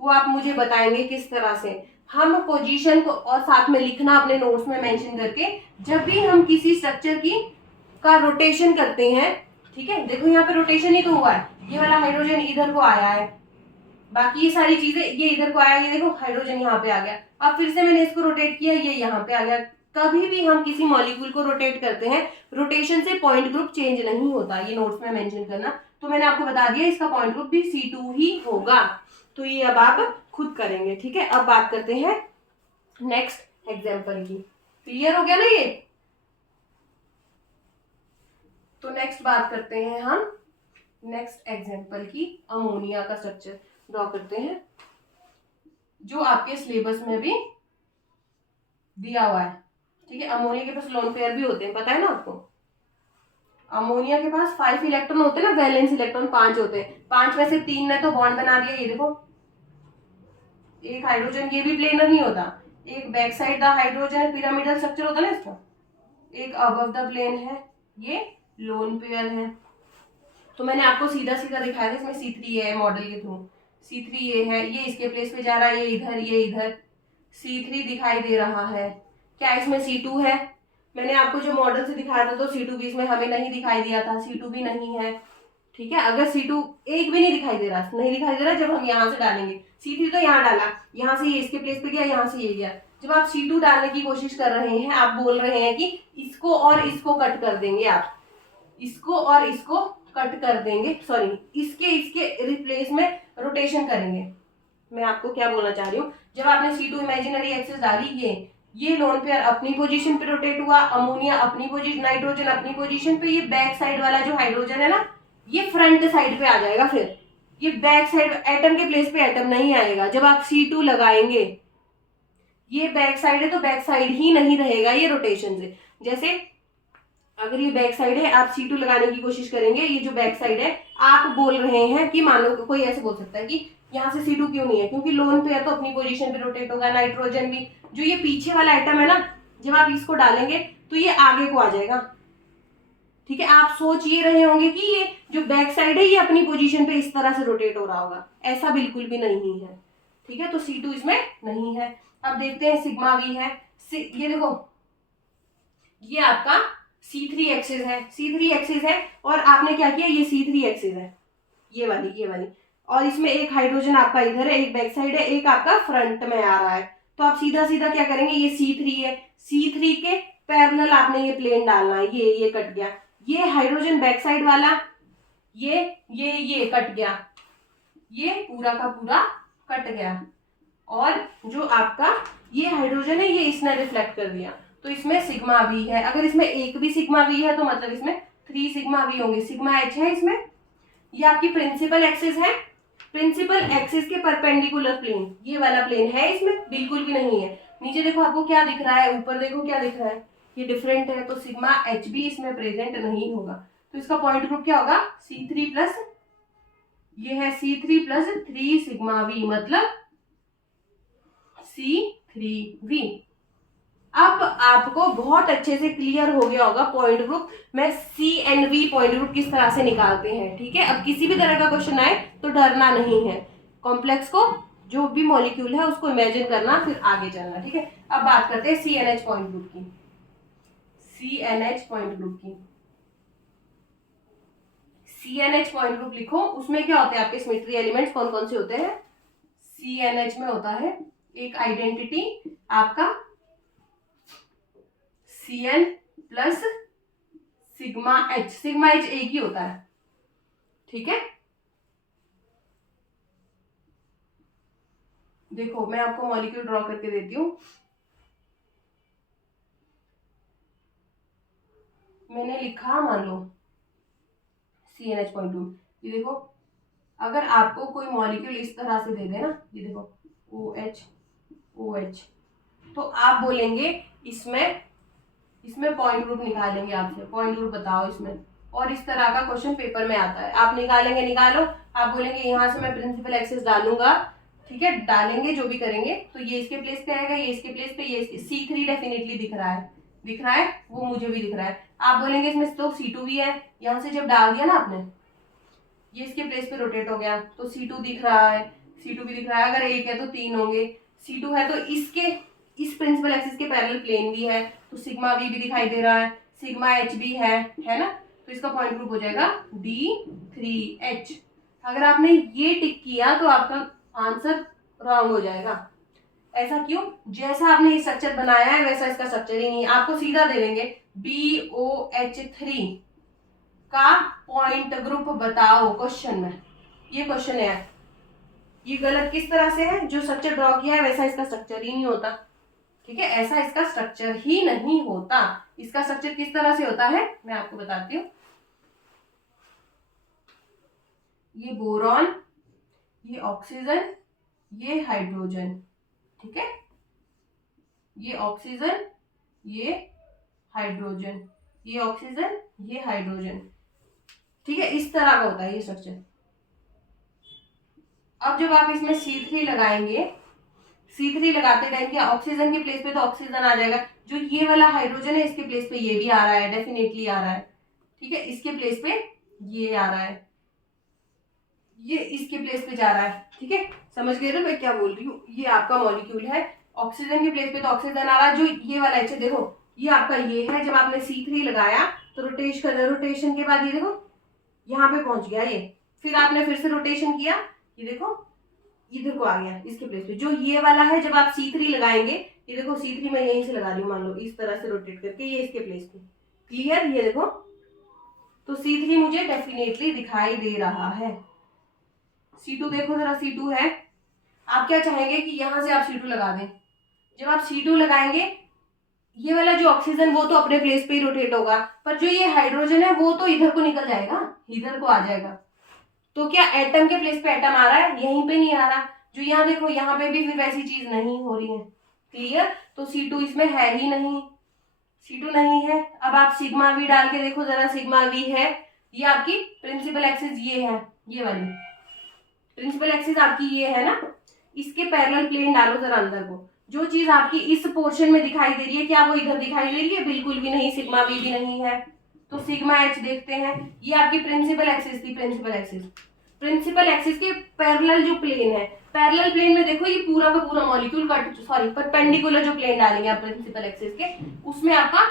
वो आप मुझे बताएंगे किस तरह से। हम पोजीशन को और साथ में लिखना अपने नोट्स में मेंशन करके, जब भी हम किसी स्ट्रक्चर की का रोटेशन करते हैं, ठीक है, देखो यहाँ पे रोटेशन ही तो हुआ है, ये वाला हाइड्रोजन इधर को आया है, बाकी ये सारी चीजें ये इधर को आया, ये देखो हाइड्रोजन यहाँ पे आ गया, अब फिर से मैंने इसको रोटेट किया, ये यहाँ पे आ गया। कभी भी हम किसी मॉलिक्यूल को रोटेट करते हैं, रोटेशन से पॉइंट ग्रुप चेंज नहीं होता, ये नोट्स में मेंशन करना, तो मैंने आपको बता दिया इसका पॉइंट ग्रुप भी C2 ही होगा, तो ये अब आप खुद करेंगे, ठीक है। अब बात करते हैं नेक्स्ट एग्जाम्पल की, क्लियर हो गया ना ये, तो नेक्स्ट बात करते हैं हम नेक्स्ट एग्जाम्पल की, अमोनिया का स्ट्रक्चर ड्रॉ करते हैं जो आपके सिलेबस में भी दिया हुआ है, ठीक है। अमोनिया के पास लोन पेयर भी होते हैं, पता है ना आपको, अमोनिया के पास 5 इलेक्ट्रॉन होते हैं ना, वैलेंस इलेक्ट्रॉन 5 होते हैं, 5 में से 3 ने तो बॉन्ड बना दिया, ये देखो एक हाइड्रोजन, ये भी प्लेनर नहीं होता, एक back side the hydrogen pyramidal structure होता है ना इसका, एक अबव द प्लेन है, ये लोन पेयर है, तो मैंने आपको सीधा सीधा दिखाया था, इसमें C3 है मॉडल के थ्रू, C3 ये है, ये इसके प्लेस पे जा रहा है, ये इधर C3 दिखाई दे रहा है, क्या इसमें C2 है, मैंने आपको जो मॉडल से दिखाया था तो C2 भी इसमें हमें नहीं दिखाई दिया था, C2 भी नहीं है, ठीक है। अगर C2 एक भी नहीं दिखाई दे रहा, नहीं दिखाई दे रहा, जब हम यहाँ से डालेंगे, C3 तो यहाँ डाला, यहाँ से ये इसके प्लेस पे गया, यहाँ से ये गया, जब आप C2 डालने की कोशिश कर रहे हैं, आप बोल रहे हैं कि इसको और इसको कट कर देंगे, आप इसको और इसको कट कर देंगे, सॉरी इसके रिप्लेस में रोटेशन करेंगे। मैं आपको क्या बोलना चाह रही हूँ, जब आपने C2 इमेजिनरी एक्सिस डाली, ये लोन पेयर अपनी पोजीशन पे रोटेट हुआ, अमोनिया अपनी पोजीशन, नाइट्रोजन अपनी पोजीशन पे, ये बैक साइड वाला जो हाइड्रोजन है ना, ये फ्रंट साइड पे आ जाएगा, फिर ये बैक साइड एटम के प्लेस पे एटम नहीं आएगा, जब आप C2 लगाएंगे, ये बैक साइड है तो बैक साइड ही नहीं रहेगा ये रोटेशन से, जैसे अगर ये बैक साइड है, आप C2 लगाने की कोशिश करेंगे, ये जो बैक साइड है, आप बोल रहे हैं कि मान लो कोई ऐसे बोल सकता है कि यहाँ से C2 क्यों नहीं है, क्योंकि लोन पेयर तो अपनी पोजीशन पे रोटेट होगा, नाइट्रोजन भी, जो ये पीछे वाला एटम है ना, जब आप इसको डालेंगे तो ये आगे को आ जाएगा, ठीक है। आप सोच ये रहे होंगे कि ये जो बैक साइड है ये अपनी पोजीशन पे इस तरह से रोटेट हो रहा होगा, ऐसा बिल्कुल भी नहीं है, ठीक है, तो C2 इसमें नहीं है। अब देखते हैं सिग्मा वी है, ये देखो ये आपका C3 एक्सिस है, C3 एक्सिस है, और आपने क्या किया, ये C3 एक्सिस है, ये वाली, और इसमें एक हाइड्रोजन आपका इधर है, एक बैक साइड है, एक आपका फ्रंट में आ रहा है, तो आप सीधा सीधा क्या करेंगे, ये C3 है, C3 के पैरेलल आपने ये प्लेन डालना है, ये कट गया, ये हाइड्रोजन बैक साइड वाला, ये कट गया, ये पूरा का पूरा कट गया, और जो आपका ये हाइड्रोजन है ये इसने रिफ्लेक्ट कर दिया, तो इसमें सिग्मा वी है। अगर इसमें एक भी सिग्मा वी है तो मतलब इसमें 3 सिग्मा वी होंगे, सिग्मा एच है इसमें, ये आपकी प्रिंसिपल एक्सिस है, प्रिंसिपल एक्सिस के परपेंडिकुलर प्लेन, ये वाला प्लेन है इसमें बिल्कुल भी नहीं है। नीचे देखो आपको क्या दिख रहा है, ऊपर देखो क्या दिख रहा है, ये डिफरेंट है, तो सिग्मा एच भी इसमें प्रेजेंट नहीं होगा। तो इसका पॉइंट ग्रुप क्या होगा, C3 प्लस, ये है C3 प्लस 3 सिग्मा वी, मतलब C3V। अब आपको बहुत अच्छे से क्लियर हो गया होगा पॉइंट ग्रुप में CNV पॉइंट ग्रुप किस तरह से निकालते हैं। ठीक है, अब किसी भी तरह का क्वेश्चन आए तो डरना नहीं है, कॉम्प्लेक्स को जो भी मॉलिक्यूल है उसको इमेजिन करना, फिर आगे चलना। ठीक है, अब बात करते हैं CNH पॉइंट ग्रुप की। CNH पॉइंट ग्रुप की, CNH पॉइंट ग्रुप लिखो, उसमें क्या होते हैं आपके सिमेट्री एलिमेंट्स, कौन कौन से होते हैं। CNH में होता है एक आइडेंटिटी आपका Cn plus sigma H, sigma H एक ही होता है। ठीक है, देखो मैं आपको मॉलिक्यूल ड्रॉ करके देती हूँ। मैंने लिखा मान लो CNH पॉइंट टू, ये देखो अगर आपको कोई मॉलिक्यूल इस तरह से दे दे ना, ये देखो OH OH, तो आप बोलेंगे इसमें पॉइंट ग्रुप निकालेंगे आपसे, पॉइंट ग्रुप बताओ इसमें, और इस तरह का क्वेश्चन पेपर में आता है, आप निकालेंगे, निकालो, आप बोलेंगे यहाँ से मैं प्रिंसिपल एक्सिस डालूंगा। ठीक है, डालेंगे जो भी करेंगे, तो ये इसके प्लेस पे आएगा, ये इसके प्लेस पे, ये इसके, C3 डेफिनेटली दिख रहा है, दिख रहा है, वो मुझे भी दिख रहा है। आप बोलेंगे इसमें तो C2 भी है, यहाँ से जब डाल दिया ना आपने, ये इसके प्लेस पे रोटेट हो गया, तो C2 दिख रहा है, C2 भी दिख रहा है, अगर एक है तो 3 होंगे, C2 है तो इसके इस प्रिंसिपल एक्सिस के पैरेलल प्लेन भी है, तो सिग्मा वी भी दिखाई दे रहा है, सिग्मा एच भी है ना, तो इसका पॉइंट ग्रुप हो जाएगा D3H। अगर आपने ये टिक किया तो आपका आंसर रॉन्ग हो जाएगा। ऐसा क्यों, जैसा आपने ये स्ट्रक्चर बनाया है वैसा इसका स्ट्रक्चर ही नहीं है, आपको सीधा दे देंगे BOH3 का पॉइंट ग्रुप बताओ क्वेश्चन में, ये क्वेश्चन है। ये गलत किस तरह से है, जो स्ट्रक्चर ड्रॉ किया है वैसा इसका स्ट्रक्चर ही नहीं होता। ठीक है, ऐसा इसका स्ट्रक्चर ही नहीं होता। इसका स्ट्रक्चर किस तरह से होता है मैं आपको बताती हूँ। ये बोरॉन, ये ऑक्सीजन, ये हाइड्रोजन। ठीक है, ये ऑक्सीजन, ये हाइड्रोजन, ये ऑक्सीजन, ये हाइड्रोजन। ठीक है, इस तरह का होता है ये स्ट्रक्चर। अब जब आप इसमें C3 लगाएंगे, C3 लगाते टाइम क्या, ऑक्सीजन के प्लेस पे तो ऑक्सीजन आ जाएगा, जो ये वाला हाइड्रोजन है इसके प्लेस पे ये भी आ रहा है, डेफिनेटली आ रहा है। ठीक है, इसके प्लेस पे ये आ रहा है, ये इसके प्लेस पे जा रहा है। ठीक है, समझ गए ना मैं क्या बोल रही हूँ। ये आपका मॉलिक्यूल है, ऑक्सीजन के प्लेस पे तो ऑक्सीजन आ रहा है, जो ये वाला है देखो, ये आपका ये है, जब आपने C3 लगाया तो रोटेशन के बाद ये देखो यहाँ पे पहुंच गया ये, फिर आपने फिर से रोटेशन किया, ये देखो इधर को आ गया इसके प्लेस पे। जो ये वाला है जब आप C3 लगाएंगे, ये देखो C3 मैं यहीं से लगा रही हूँ, मान लो इस तरह से रोटेट करके, ये इसके प्लेस पे, क्लियर, ये देखो, तो C3 मुझे डेफिनेटली दिखाई दे रहा है। C2 देखो जरा, C2 है, आप क्या चाहेंगे कि यहां से आप C2 लगा दें। जब आप C2 लगाएंगे, ये वाला जो ऑक्सीजन वो तो अपने प्लेस पे ही रोटेट होगा, पर जो ये हाइड्रोजन है वो तो इधर को निकल जाएगा, इधर को आ जाएगा। तो क्या एटम के प्लेस पे एटम आ रहा है, यहीं पे नहीं आ रहा, जो यहाँ देखो यहाँ पे भी फिर वैसी चीज नहीं हो रही है, क्लियर। तो C2 इसमें है ही नहीं, C2 नहीं है। अब आप सिग्मा वी डाल के देखो जरा, सिग्मा वी है, ये आपकी प्रिंसिपल एक्सिस ये है, ये वाली प्रिंसिपल एक्सिस आपकी ये है ना, इसके पैरेलल प्लेन डालो जरा अंदर को, जो चीज आपकी इस पोर्शन में दिखाई दे रही है क्या वो इधर दिखाई दे रही है, बिल्कुल भी नहीं, सिग्मा वी भी नहीं है, तो सिग्मा एच देखते हैं। ये आपकी प्रिंसिपल एक्सिस थी, प्रिंसिपल एक्सिस के पैरेलल जो प्लेन है, पैरेलल प्लेन में देखो ये पूरा का पूरा मॉलिक्यूल परपेंडिकुलर जो प्लेन डालेंगे आप प्रिंसिपल एक्सिस के, उसमें आपका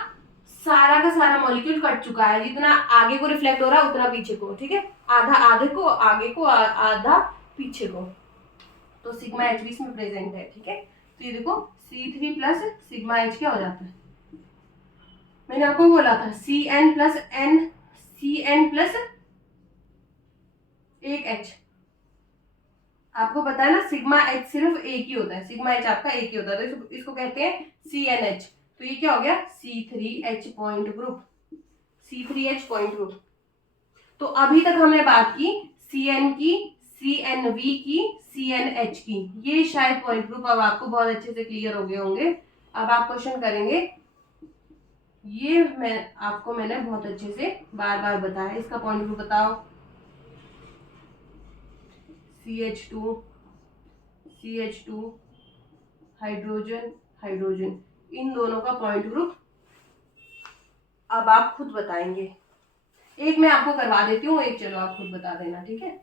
सारा का सारा मॉलिक्यूल कट चुका है, जितना आगे को रिफ्लेक्ट हो रहा है उतना पीछे को। ठीक है, आधा आधे को आगे को, आधा पीछे को, तो सिग्मा एच भी इसमें प्रेजेंट है। ठीक है, तो ये देखो C3 प्लस सिग्मा एच क्या हो जाता है, मैंने आपको बोला था CN प्लस एक H, आपको पता है ना सिग्मा एच सिर्फ एक ही होता है, सिग्मा एच आपका एक ही होता है, तो इसको कहते हैं CNH। तो ये क्या हो गया C3H point group, C3H point group. तो अभी तक हमने बात की CN की, CNV की, CNH की। ये शायद पॉइंट ग्रुप अब आपको बहुत अच्छे से क्लियर हो गए होंगे। अब आप क्वेश्चन करेंगे, ये मैंने बहुत अच्छे से बार बार बताया। इसका पॉइंट ग्रुप बताओ। CH2 CH2 हाइड्रोजन हाइड्रोजन, इन दोनों का पॉइंट ग्रुप अब आप खुद बताएंगे। एक मैं आपको करवा देती हूँ, एक चलो आप खुद बता देना, ठीक है।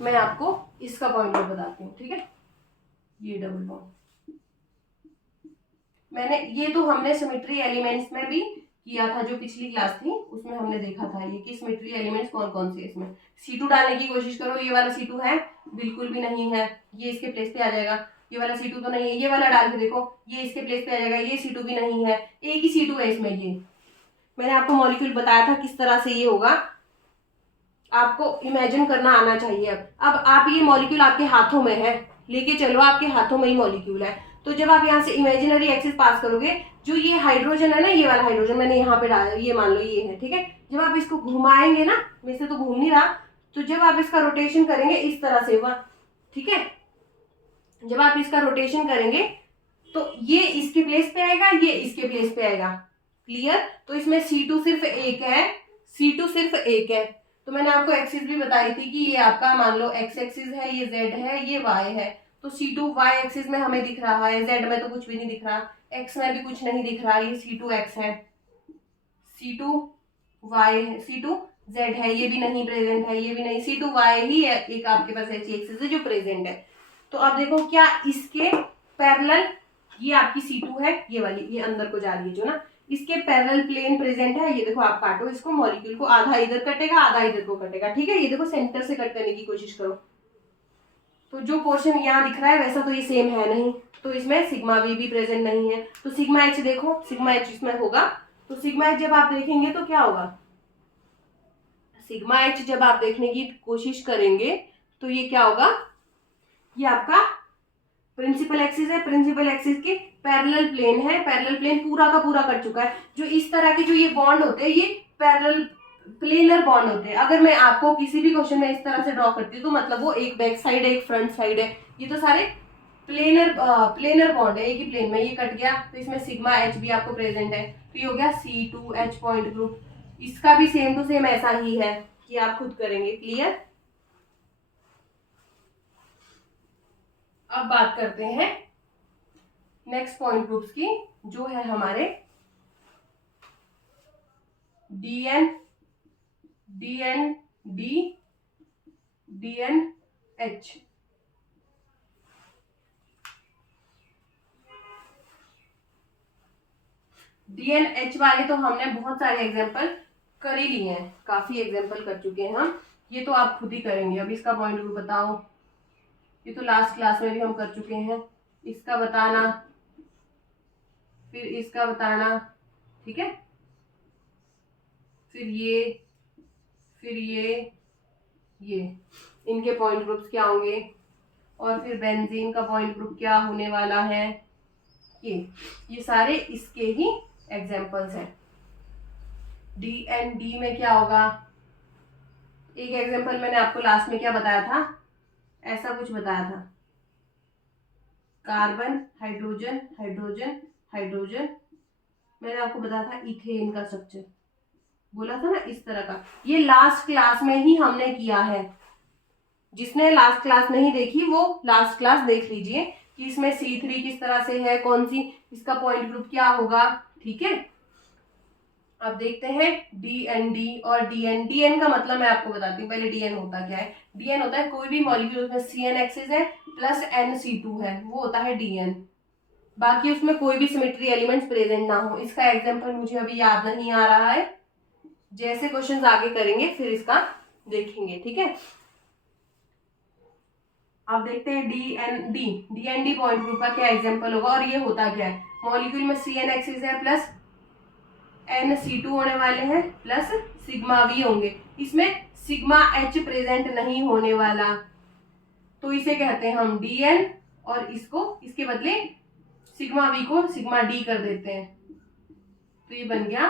मैं आपको इसका पॉइंट ग्रुप बताती हूँ, ठीक है। ये डबल बॉन्ड मैंने, ये तो हमने सिमेट्री एलिमेंट्स में भी किया था, जो पिछली क्लास थी उसमें हमने देखा था ये कि सिमेट्री एलिमेंट्स कौन कौन से। इसमें C2 डालने की कोशिश करो, ये वाला C2 है, बिल्कुल भी नहीं है, ये इसके प्लेस पे आ जाएगा। ये वाला C2 तो नहीं है, ये वाला डाल के देखो, ये इसके प्लेस पे आ जाएगा, ये C2 भी नहीं है, एक ही C2 है इसमें। ये मैंने आपको मॉलिक्यूल बताया था किस तरह से ये होगा, आपको इमेजिन करना आना चाहिए। अब आप ये मॉलिक्यूल आपके हाथों में है, लेके चलो, आपके हाथों में ही मॉलिक्यूल है। तो जब आप यहाँ से इमेजिनरी एक्सिस पास करोगे, जो ये हाइड्रोजन है ना, ये वाला हाइड्रोजन मैंने यहाँ पे डाला, ये मान लो ये है, ठीक है। जब आप इसको घुमाएंगे ना, वैसे तो घूम नहीं रहा, तो जब आप इसका रोटेशन करेंगे इस तरह से हुआ, ठीक है। जब आप इसका रोटेशन करेंगे तो ये इसके प्लेस पे आएगा, ये इसके प्लेस पे आएगा। क्लियर? तो इसमें C2 सिर्फ एक है, C2 सिर्फ एक है। तो मैंने आपको एक्सिस भी बताई थी कि ये आपका मान लो x एक्सिस है, ये z है, ये y है। तो C2 y एक्सिस में हमें दिख रहा है, z में तो कुछ भी नहीं दिख रहा, x में भी कुछ नहीं दिख रहा, ये C2 x है, C2 y है, C2 z है, ये भी नहीं प्रेजेंट है, ये भी नहीं, C2 y ही है, एक आपके पास ऐसी एक्सिस है जो प्रेजेंट है। तो अब देखो क्या इसके पैरेलल, ये आपकी C2 है, ये वाली, ये अंदर को जा रही है जो ना, इसके पैरेलल प्लेन प्रेजेंट है। ये देखो, आप काटो इसको, मॉलिक्यूल को, आधा इधर कटेगा, आधा इधर को कटेगा, ठीक है। ये देखो सेंटर से कट करने की कोशिश करो, तो जो पोर्शन यहाँ दिख रहा है वैसा तो ये सेम है नहीं, तो इसमें सिग्मा वी भी प्रेजेंट नहीं है। तो सिग्मा एच देखो, सिग्मा एच इसमें होगा, तो सिग्मा एच जब आप देखेंगे तो क्या होगा, सिग्मा एच जब आप देखने की कोशिश करेंगे तो ये क्या होगा, ये आपका प्रिंसिपल एक्सिस है, प्रिंसिपल एक्सिस के पैरेलल प्लेन है, पैरेलल प्लेन पूरा का पूरा कट चुका है। जो इस तरह के जो ये बॉन्ड होते हैं, ये पैरेलल प्लेनर बॉन्ड होते हैं। अगर मैं आपको किसी भी क्वेश्चन में इस तरह से ड्रॉ करती हूँ तो मतलब वो एक बैक साइड है, एक फ्रंट साइड है, ये तो सारे प्लेनर बॉन्ड है, एक ही प्लेन में। ये कट गया तो इसमें सिग्मा एच भी आपको प्रेजेंट है, तो ये हो गया C2H पॉइंट ग्रुप। इसका भी सेम टू सेम ऐसा ही है कि आप खुद करेंगे। क्लियर? अब बात करते हैं नेक्स्ट पॉइंट ग्रुप्स की, जो है हमारे DN, DND, DNH। DNH वाले तो हमने बहुत सारे एग्जांपल कर ही लिए हैं, काफी एग्जांपल कर चुके हैं हम, ये तो आप खुद ही करेंगे। अब इसका पॉइंट ग्रुप बताओ, ये तो लास्ट क्लास में भी हम कर चुके हैं, इसका बताना, फिर इसका बताना, ठीक है, फिर ये इनके पॉइंट ग्रुप्स क्या होंगे, और फिर बेंजीन का पॉइंट ग्रुप क्या होने वाला है, ये सारे इसके ही एग्जांपल्स हैं। DND में क्या होगा, एक एग्जांपल मैंने आपको लास्ट में क्या बताया था, ऐसा कुछ बताया था, कार्बन हाइड्रोजन हाइड्रोजन हाइड्रोजन, मैंने आपको बताया था इथेन का स्ट्रक्चर, बोला था ना इस तरह का। ये लास्ट क्लास में ही हमने किया है, जिसने लास्ट क्लास नहीं देखी वो लास्ट क्लास देख लीजिए कि इसमें C3 किस तरह से है, कौन सी, इसका पॉइंट ग्रुप क्या होगा, ठीक है। अब देखते हैं DND और DN। DN का मतलब मैं आपको बताती हूँ, पहले DN होता क्या है। DN होता है कोई भी मॉलिक्यूल उसमें CN एक्सिस है प्लस NC2 है, वो होता है DN। बाकी उसमें कोई भी सिमेट्री एलिमेंट्स प्रेजेंट ना हो। इसका एग्जांपल मुझे अभी याद नहीं आ रहा है, जैसे क्वेश्चंस आगे करेंगे फिर इसका देखेंगे, ठीक है। अब देखते हैं DND पॉइंट ग्रुप का क्या एग्जांपल होगा, और ये होता क्या है, मॉलिक्यूल में CN एक्सिस है प्लस NC2 होने वाले हैं प्लस सिग्मा V होंगे, इसमें सिग्मा H प्रेजेंट नहीं होने वाला, तो इसे कहते हैं हम DN, और इसको, इसके बदले सिग्मा V को सिग्मा D कर देते हैं। तो ये बन गया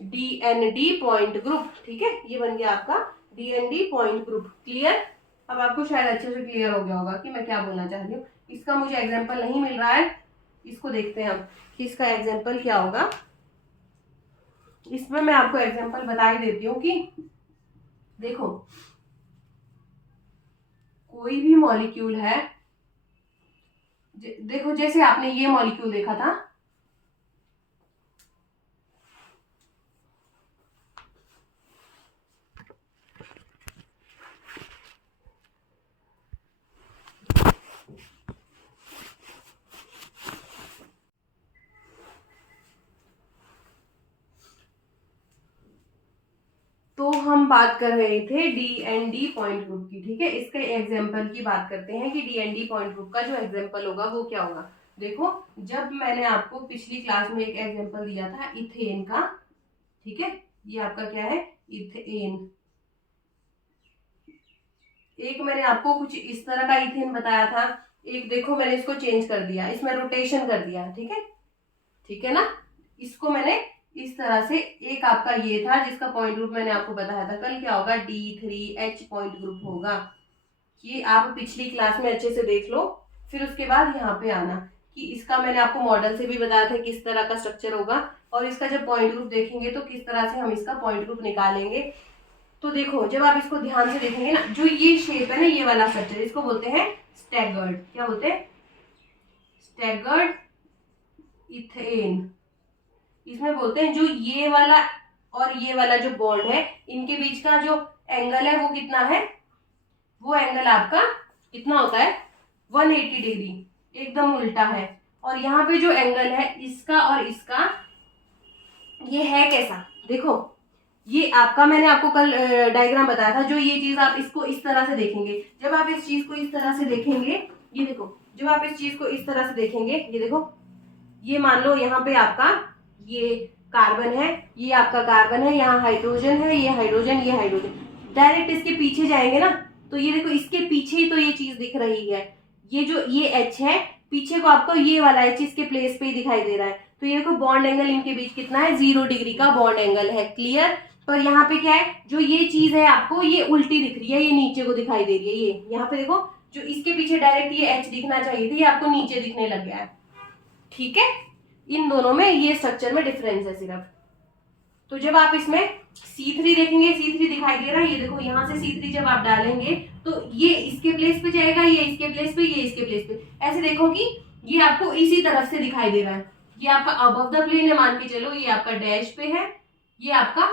DND पॉइंट ग्रुप। ठीक है, ये बन गया आपका DND पॉइंट ग्रुप। क्लियर? अब आपको शायद अच्छे से क्लियर हो गया होगा कि मैं क्या बोलना चाह रही हूँ। इसका मुझे एग्जाम्पल नहीं मिल रहा है, इसको देखते हैं हम कि इसका एग्जाम्पल क्या होगा। इसमें मैं आपको एग्जाम्पल बता ही देती हूँ कि देखो, कोई भी मॉलिक्यूल है, देखो जैसे आपने ये मॉलिक्यूल देखा था, तो हम बात कर रहे थे DND पॉइंट ग्रुप की। ठीक है, इसके एग्जाम्पल की बात करते हैं कि DND पॉइंट ग्रुप का जो एग्जाम्पल होगा वो क्या होगा। देखो, जब मैंने आपको पिछली क्लास में एक एग्जाम्पल दिया था इथेन का, ठीक है, ये आपका क्या है, इथेन। एक मैंने आपको कुछ इस तरह का इथेन बताया था, एक देखो मैंने इसको चेंज कर दिया, इसमें रोटेशन कर दिया। ठीक है, ठीक है ना, इसको मैंने इस तरह से, एक आपका ये था जिसका पॉइंट ग्रुप मैंने आपको बताया था कल, क्या होगा, D3H पॉइंट ग्रुप होगा। ये आप पिछली क्लास में अच्छे से देख लो, फिर उसके बाद यहाँ पे आना कि इसका मैंने आपको मॉडल से भी बताया था किस तरह का स्ट्रक्चर होगा, और इसका जब पॉइंट ग्रुप देखेंगे तो किस तरह से हम इसका पॉइंट ग्रुप निकालेंगे। तो देखो, जब आप इसको ध्यान से देखेंगे ना, जो ये शेप है ना, ये वाला स्ट्रक्चर, इसको बोलते हैं स्टैगर्ड। क्या बोलते हैं? Staggered ethane. इसमें बोलते हैं जो ये वाला और ये वाला जो बॉन्ड है, इनके बीच का जो एंगल है वो कितना है, वो एंगल आपका कितना होता है, 180 डिग्री, एकदम उल्टा है। और यहाँ पे जो एंगल है इसका और इसका, ये है कैसा, देखो, ये आपका मैंने आपको कल डायग्राम बताया था, जो ये चीज आप इसको इस तरह से देखेंगे, जब आप इस चीज को इस तरह से देखेंगे, ये देखो, जब आप इस चीज को इस तरह से देखेंगे, ये देखो, ये मान लो यहाँ पे आपका ये कार्बन है, ये आपका कार्बन है, यहाँ हाइड्रोजन है, ये हाइड्रोजन, ये हाइड्रोजन। डायरेक्ट इसके पीछे जाएंगे ना, तो ये देखो, इसके पीछे ही तो ये चीज दिख रही है, ये जो ये H है, पीछे को आपको ये वाला H इसके प्लेस पे ही दिखाई दे रहा है। तो ये देखो, बॉन्ड एंगल इनके बीच कितना है, 0 डिग्री का बॉन्ड एंगल है। क्लियर? पर यहाँ पे क्या है, जो ये चीज है आपको ये उल्टी दिख रही है, ये नीचे को दिखाई दे रही है। ये यहाँ पे देखो, जो इसके पीछे डायरेक्ट ये H दिखना चाहिए था, ये आपको नीचे दिखने लग गया है। ठीक है, इन दोनों में ये स्ट्रक्चर में डिफरेंस है सिर्फ। तो जब आप इसमें C3 देखेंगे, C3 दिखाई दे रहा है, ये देखो, यहाँ से C3 जब आप डालेंगे तो ये इसके प्लेस पे जाएगा, ये इसके प्लेस पे, ये इसके प्लेस पे, ऐसे देखो कि ये आपको इसी तरफ से दिखाई दे रहा है। ये आपका अबव द प्लेन है, मान के चलो, ये आपका डैश पे है, ये आपका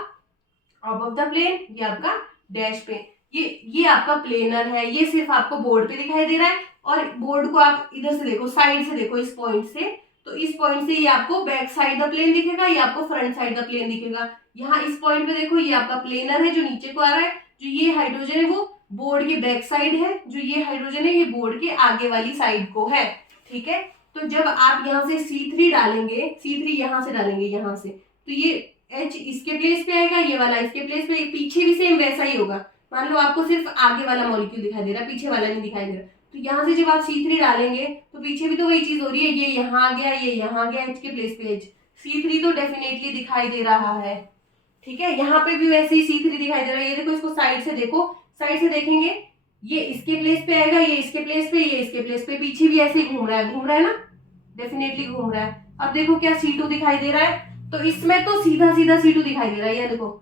अबव द प्लेन, ये आपका डैश पे, ये आपका प्लेनर है, ये सिर्फ आपको बोर्ड पे दिखाई दे रहा है। और बोर्ड को आप इधर से देखो, साइड से देखो, इस पॉइंट से, तो इस पॉइंट से ये आपको बैक साइड द प्लेन दिखेगा, ये आपको फ्रंट साइड द प्लेन दिखेगा। यहाँ इस पॉइंट पे देखो, ये आपका प्लेनर है जो नीचे को आ रहा है, जो ये हाइड्रोजन है वो बोर्ड के बैक साइड है, जो ये हाइड्रोजन है ये बोर्ड के आगे वाली साइड को है। ठीक है, तो जब आप यहाँ से C3 डालेंगे, C3 यहाँ से डालेंगे, यहाँ से, तो ये H इसके प्लेस पे आएगा, ये वाला इसके प्लेस पे, पीछे भी सेम वैसा ही होगा। मान लो आपको सिर्फ आगे वाला मॉलिक्यूल दिखाई दे रहा है, पीछे वाला नहीं दिखाई दे रहा, तो यहाँ से जब आप C3 डालेंगे तो पीछे भी तो वही चीज हो रही है, ये यहाँ आ गया, ये यहाँ आ गया, H के प्लेस पे H, C3 तो डेफिनेटली दिखाई दे रहा है। ठीक है, यहाँ पे भी वैसे ही C3 दिखाई दे रहा है। ये देखो, इसको साइड से देखो, साइड से देखेंगे, ये इसके प्लेस पे आएगा, ये इसके प्लेस पे, ये इसके प्लेस पे, पीछे भी ऐसे ही घूम रहा है ना, डेफिनेटली घूम रहा है। अब देखो क्या C2 दिखाई दे रहा है, तो इसमें तो सीधा सीधा C2 दिखाई दे रहा है। ये देखो,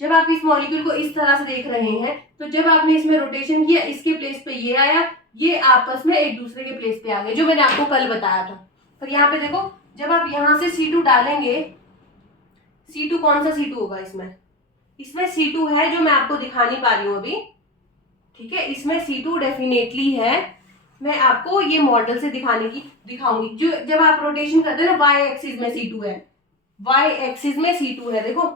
जब आप इस मॉलिक्यूल को इस तरह से देख रहे हैं, तो जब आपने इसमें रोटेशन किया, इसके प्लेस पे ये आया, ये आपस में एक दूसरे के प्लेस पे आ गए, जो मैंने आपको कल बताया था। पर यहाँ पे देखो, जब आप यहाँ से C2 डालेंगे, C2 कौन सा C2 होगा इसमें, इसमें C2 है जो मैं आपको दिखा नहीं पा रही हूँ अभी। ठीक है, इसमें C2 डेफिनेटली है, मैं आपको ये मॉडल से दिखाऊंगी। जो जब आप रोटेशन करते हैं ना, Y एक्सिस में C2 है, Y एक्सिस में C2 है। देखो,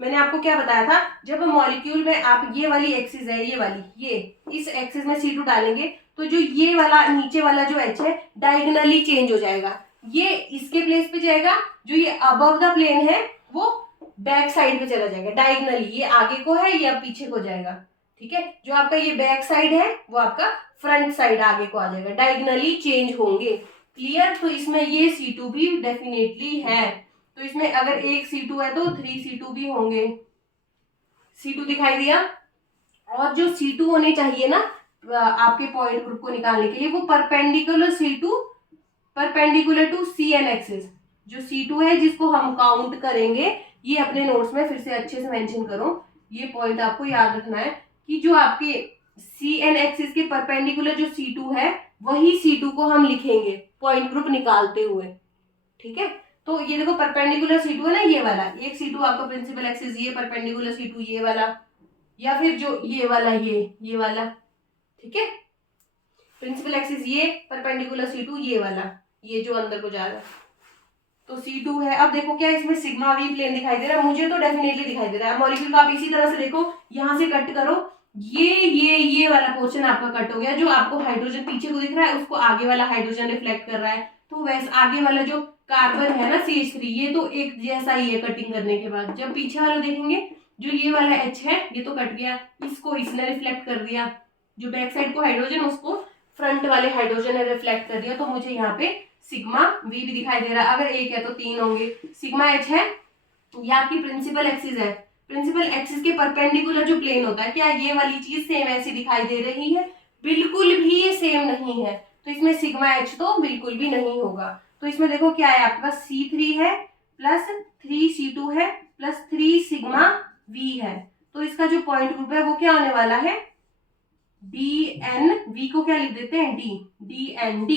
मैंने आपको क्या बताया था, जब मॉलिक्यूल में आप ये वाली एक्सिस है, ये वाली, ये इस एक्सिस में C2 डालेंगे, तो जो ये वाला नीचे वाला जो H है डायगोनली चेंज हो जाएगा, ये इसके प्लेस पे जाएगा, जो ये अबव द प्लेन है वो बैक साइड पे चला जाएगा डायगोनली, ये आगे को है, ये अब पीछे को जाएगा। ठीक है, जो आपका ये बैक साइड है वो आपका फ्रंट साइड आगे को आ जाएगा, डायगोनली चेंज होंगे। क्लियर? तो इसमें ये C2 भी डेफिनेटली है। तो इसमें अगर एक C2 है तो 3C2 भी होंगे। C2 दिखाई दिया। और जो C2 होने चाहिए ना आपके पॉइंट ग्रुप को निकालने के लिए, वो परपेंडिकुलर टू CN एक्सिस। जो C2 है जिसको हम काउंट करेंगे, ये अपने नोट्स में फिर से अच्छे से मेंशन करो, ये पॉइंट आपको याद रखना है कि जो आपके CN एक्सिस के परपेंडिकुलर जो C2 है, वही C2 को हम लिखेंगे पॉइंट ग्रुप निकालते हुए। ठीक है, तो ये देखो परपेंडिकुलर C2 है ना, ये वाला एक C2 आपका प्रिंसिपल एक्सिस, ये परपेंडिकुलर C2 ये वाला, या फिर जो ये वाला ये वाला। ठीक है, प्रिंसिपल एक्सिस ये, परपेंडिकुलर C2 ये वाला, ये जो अंदर को जा रहा है, तो C2 है। अब देखो क्या इसमें सिग्मा वी प्लेन दिखाई दे रहा है, मुझे तो डेफिनेटली दिखाई दे रहा है। मॉलिक्यूल का आप इसी तरह से देखो, यहां से कट करो, ये वाला पोर्शन आपका कट हो गया। जो आपको हाइड्रोजन पीछे को दिख रहा है, उसको आगे वाला हाइड्रोजन रिफ्लेक्ट कर रहा है। तो वैसे आगे वाला जो कार्बन है ना CH3, ये तो एक जैसा ही है कटिंग करने के बाद। जब पीछे वाला देखेंगे, जो ये वाला H है, ये तो कट गया, इसको इसने रिफ्लेक्ट कर दिया। जो बैक साइड को हाइड्रोजन, उसको फ्रंट वाले हाइड्रोजन ने रिफ्लेक्ट कर दिया। तो मुझे यहाँ पे सिग्मा वी भी दिखाई दे रहा है। अगर एक है तो 3 होंगे। सिग्मा H है, ये आपकी प्रिंसिपल एक्सिस है। प्रिंसिपल एक्सिस के परपेंडिकुलर जो प्लेन होता है, क्या ये वाली चीज सेम ऐसी दिखाई दे रही है? बिल्कुल भी ये सेम नहीं है। तो इसमें सिग्मा H तो बिल्कुल भी नहीं होगा। तो इसमें देखो क्या है, आपके पास C3 है प्लस 3C2 है प्लस 3 सिग्मा V है। तो इसका जो पॉइंट ग्रुप है वो क्या होने वाला है? DN, V को क्या लिख देते हैं? D, DND।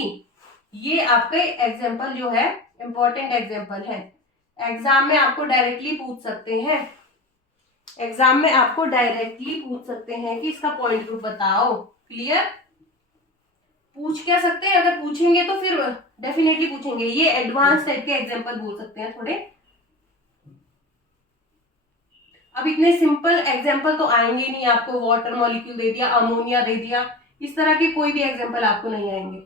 ये आपका एग्जाम्पल जो है इंपॉर्टेंट एग्जाम्पल है, एग्जाम में आपको डायरेक्टली पूछ सकते हैं। एग्जाम में आपको डायरेक्टली पूछ सकते हैं कि इसका पॉइंट ग्रुप बताओ। क्लियर? पूछ क्या सकते हैं, अगर पूछेंगे तो फिर डेफिनेटली पूछेंगे। ये एडवांस टाइप के एग्जाम्पल बोल सकते हैं थोड़े। अब इतने सिंपल एग्जाम्पल तो आएंगे नहीं आपको। वाटर मॉलिक्यूल दे दिया, अमोनिया दे दिया, इस तरह के कोई भी एग्जाम्पल आपको नहीं आएंगे।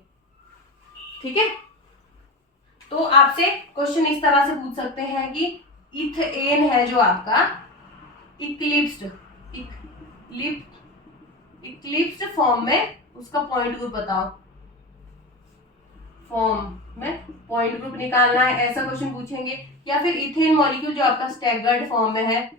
ठीक है, तो आपसे क्वेश्चन इस तरह से पूछ सकते हैं कि इथेन है जो आपका इक्लिप्स्ड फॉर्म में, उसका पॉइंट ग्रुप बताओ। फॉर्म में पॉइंट ग्रुप निकालना है, ऐसा क्वेश्चन पूछेंगे। या फिर इथेन मॉलिक्यूल जो आपका स्टैगर्ड फॉर्म में है,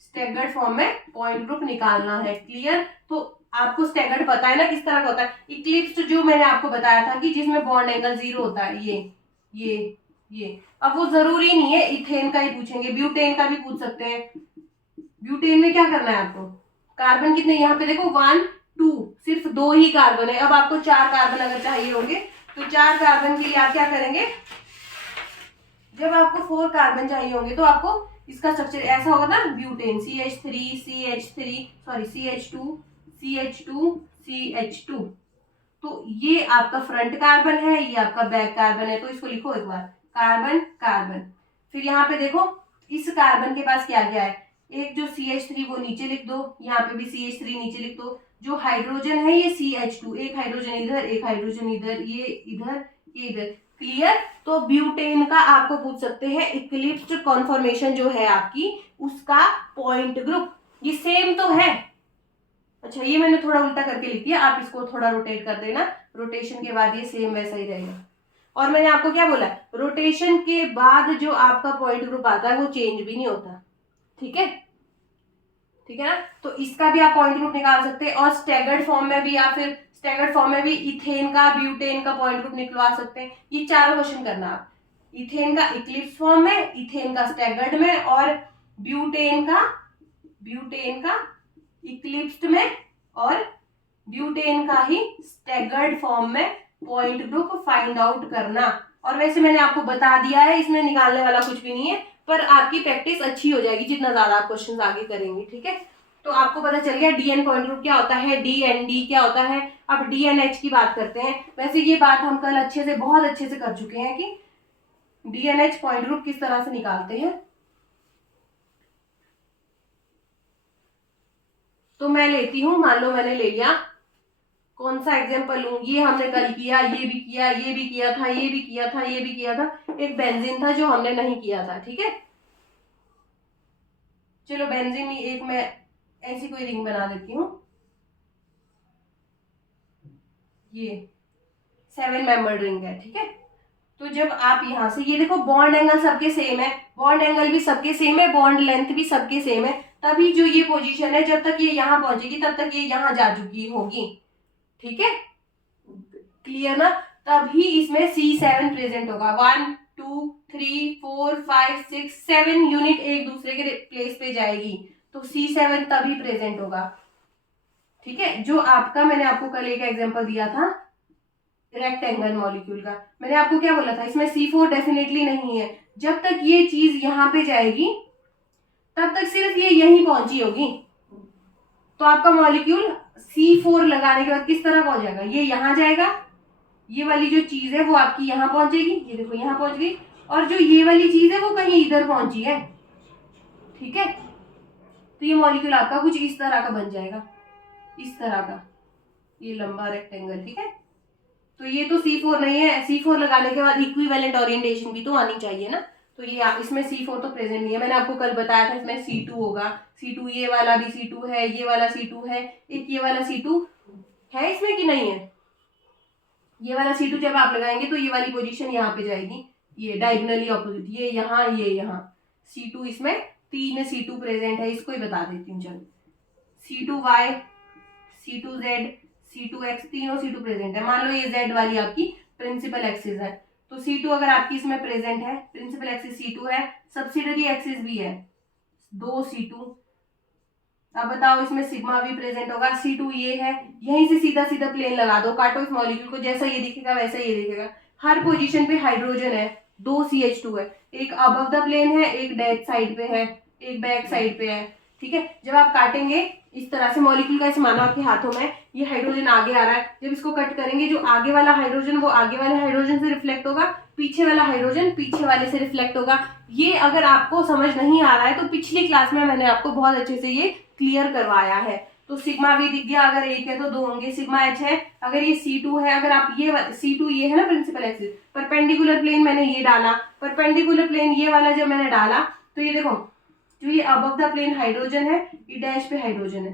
स्टैगर्ड फॉर्म में पॉइंट ग्रुप निकालना है। क्लियर? तो आपको स्टैगर्ड पता है ना किस तरह का होता है। इक्लिप्स्ड जो मैंने आपको बताया था कि जिसमें बॉन्ड एंगल 0 होता है, ये। अब वो जरूरी नहीं है इथेन का ही पूछेंगे, ब्यूटेन का भी पूछ सकते हैं। ब्यूटेन में क्या करना है आपको? कार्बन कितने, यहाँ पे देखो 1 2, सिर्फ 2 ही कार्बन है। अब आपको 4 कार्बन अगर चाहिए होंगे, तो 4 कार्बन के लिए आप क्या करेंगे? जब आपको 4 कार्बन चाहिए होंगे तो आपको इसका स्ट्रक्चर ऐसा होगा ना, ब्यूटेन CH2 तो ये आपका फ्रंट कार्बन है, ये आपका बैक कार्बन है। तो इसको लिखो एक बार, कार्बन कार्बन। फिर यहाँ पे देखो इस कार्बन के पास क्या क्या है, एक जो CH3 वो नीचे लिख दो, यहाँ पे भी CH3 नीचे लिख दो। जो हाइड्रोजन है ये CH2, एक हाइड्रोजन इधर, एक हाइड्रोजन इधर, ये इधर, ये इधर। क्लियर? तो ब्यूटेन का आपको पूछ सकते हैं इक्लिप्स्ड कॉन्फॉर्मेशन जो है आपकी, उसका पॉइंट ग्रुप ये सेम तो है। अच्छा, ये मैंने थोड़ा उल्टा करके लिख दिया, आप इसको थोड़ा रोटेट कर देना। रोटेशन के बाद ये सेम वैसा ही रहेगा। और मैंने आपको क्या बोला, रोटेशन के बाद जो आपका पॉइंट ग्रुप आता है वो चेंज भी नहीं होता। ठीक है, ठीक है ना? तो इसका भी आप पॉइंट ग्रुप निकाल सकते हैं। और स्टैगर्ड फॉर्म में भी, या फिर स्टैगर्ड फॉर्म में भी इथेन का, ब्यूटेन का पॉइंट ग्रुप निकलवा सकते हैं। ये चारों क्वेश्चन करना आप, इथेन का इक्लिप्स फॉर्म में, इथेन का स्टैगर्ड में, और ब्यूटेन का इक्लिप्स्ड में, और ब्यूटेन का ही स्टैगर्ड फॉर्म में पॉइंट ग्रुप फाइंड आउट करना। और वैसे मैंने आपको बता दिया है, इसमें निकालने वाला कुछ भी नहीं है, पर आपकी प्रैक्टिस अच्छी हो जाएगी जितना ज्यादा आप क्वेश्चंस आगे करेंगे। ठीक है, तो आपको पता चल गया डीएन पॉइंट ग्रुप क्या होता है, डीएनडी क्या होता है। अब डीएनएच की बात करते हैं। वैसे ये बात हम कल अच्छे से, बहुत अच्छे से कर चुके हैं कि डीएनएच पॉइंट ग्रुप किस तरह से निकालते हैं। तो मैं लेती हूं, मान लो मैंने ले लिया, कौन सा एग्जाम्पल लूं, ये हमने कल किया, ये भी किया, ये भी किया था, ये भी किया था, ये भी किया था। एक बेंजीन था जो हमने नहीं किया था। ठीक है, चलो बेंजीन में एक मैं ऐसी कोई रिंग बना देती हूँ, ये 7 मेंबर्ड रिंग है। ठीक है, तो जब आप यहाँ से ये देखो बॉन्ड एंगल सबके सेम है, बॉन्ड एंगल भी सबके सेम है, बॉन्ड लेंथ भी सबके सेम है, तभी जो ये पोजीशन है जब तक ये यहाँ पहुंचेगी तब तक ये यहाँ जा चुकी होगी। ठीक है, क्लियर ना? तभी इसमें C7 प्रेजेंट होगा। 1 2 3 4 5 6 7 यूनिट एक दूसरे के प्लेस पे जाएगी, तो C7 तभी प्रेजेंट होगा। ठीक है, जो आपका मैंने आपको कल एक एग्जांपल दिया था रेक्टेंगल मॉलिक्यूल का, मैंने आपको क्या बोला था, इसमें C4 डेफिनेटली नहीं है। जब तक ये चीज यहाँ पे जाएगी तब तक सिर्फ ये यहीं पहुंची होगी। तो आपका मॉलिक्यूल C4 लगाने के बाद किस तरह पहुंच जाएगा, ये यहाँ जाएगा, ये वाली जो चीज है वो आपकी यहाँ पहुंचेगी, ये देखो यहाँ पहुंच गई, और जो ये वाली चीज है वो कहीं इधर पहुंची है। ठीक है, तो ये मॉलिक्यूल आपका कुछ इस तरह का बन जाएगा, इस तरह का, ये लंबा रेक्टेंगल। ठीक है, तो ये तो C4 नहीं है। C4 लगाने के बाद इक्विवेलेंट ओरिएंटेशन भी तो आनी चाहिए ना, तो ये इसमें C4 तो प्रेजेंट नहीं है। मैंने आपको कल बताया था इसमें C2 होगा, C2 ये वाला भी C2 है, ये वाला C2 है, एक ये वाला C2 है इसमें कि नहीं है। ये वाला C2 जब आप लगाएंगे तो ये वाली पोजीशन यहाँ पे जाएगी, ये डायगोनली ऑपोजिट, ये यहाँ ये यहाँ। C2 इसमें 3 C2 प्रेजेंट है, इसको ही बता देती हूँ। चलो C2Y, C2Z, C2X, तीनों C2 प्रेजेंट है। मान लो ये Z वाली आपकी प्रिंसिपल एक्सिस है, तो C2 अगर आपकी इसमें प्रेजेंट है, प्रिंसिपल एक्सिस C2 है, सब्सिडरी एक्सिस भी है 2 C2। अब बताओ इसमें सिग्मा भी प्रेजेंट होगा, C2 ये है, यहीं से सीधा सीधा प्लेन लगा दो, काटो इस मॉलिक्यूल को, जैसा ये दिखेगा वैसा ये दिखेगा। हर पोजीशन पे हाइड्रोजन है, 2 CH2 है, एक अबव द प्लेन है, एक डेथ साइड पे है, एक बैक साइड पे है। ठीक है, जब आप काटेंगे इस तरह से मॉलिक्यूल का, इस मानो आपके हाथों में ये हाइड्रोजन आगे आ रहा है, जब इसको कट करेंगे जो आगे वाला हाइड्रोजन वो आगे वाले हाइड्रोजन से रिफ्लेक्ट होगा, पीछे वाला हाइड्रोजन पीछे वाले से रिफ्लेक्ट होगा। ये अगर आपको समझ नहीं आ रहा है तो पिछली क्लास में मैंने आपको बहुत अच्छे से ये क्लियर करवाया है। तो सिग्मा भी दिख गया, अगर एक है तो 2 होंगे, सिग्मा H है, अगर ये C2 है, अगर आप ये C2 ये है ना प्रिंसिपल एक्सिस, परपेंडिकुलर प्लेन मैंने ये डाला, परपेंडिकुलर प्लेन ये वाला जब मैंने डाला तो ये देखो जो ये अबव द प्लेन हाइड्रोजन है, ये डैश पे हाइड्रोजन है,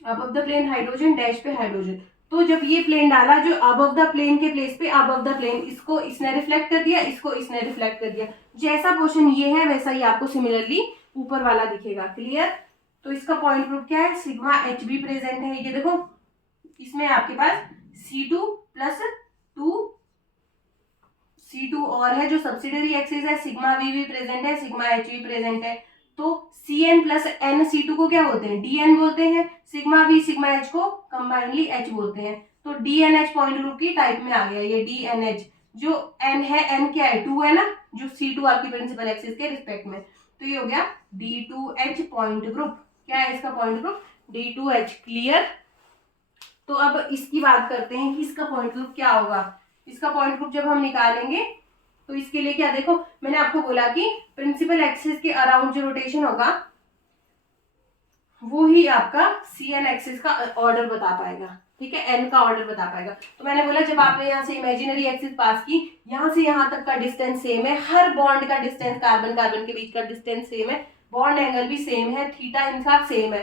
above the plane hydrogen, dash पे हाइड्रोजन। तो जब ये प्लेन डाला जो अबव द प्लेन के प्लेस पे अबव द प्लेन, इसको इसने रिफ्लेक्ट कर दिया, इसको इसने रिफ्लेक्ट कर दिया, जैसा पोर्शन ये है वैसा ही आपको सिमिलरली ऊपर वाला दिखेगा। क्लियर? तो इसका पॉइंट ग्रुप क्या है, सिग्मा H भी प्रेजेंट है। ये देखो इसमें आपके पास C2 प्लस 2 C2 और है जो सब्सिडरी एक्सिस है, सिग्मा V भी प्रेजेंट है, सिग्मा H भी प्रेजेंट है। तो Cn प्लस N C2 को क्या बोलते हैं, DN बोलते हैं। सिग्मा V सिग्मा H को कंबाइनली H बोलते हैं। तो DNH पॉइंट ग्रुप की टाइप में आ गया ये DNH। जो N है, N क्या है, 2 है ना, जो C2 आपकी प्रिंसिपल एक्सिस के रिस्पेक्ट में, तो ये हो गया D2H पॉइंट ग्रुप। क्या है इसका पॉइंट ग्रुप, D2H। क्लियर? तो अब इसकी बात करते हैं कि इसका पॉइंट ग्रुप क्या होगा। इसका पॉइंट ग्रुप जब हम निकालेंगे तो इसके लिए क्या, देखो मैंने आपको बोला कि प्रिंसिपल एक्सिस के अराउंड जो रोटेशन होगा वो ही आपका CN एक्सिस का ऑर्डर बता पाएगा। ठीक है, N का ऑर्डर बता पाएगा। तो मैंने बोला जब आपने यहाँ से इमेजिनरी एक्सिस पास की, यहाँ से यहाँ तक का डिस्टेंस सेम है, हर बॉन्ड का डिस्टेंस, कार्बन कार्बन के बीच का डिस्टेंस सेम है, बॉन्ड एंगल भी सेम है, थीटा इनका सेम है।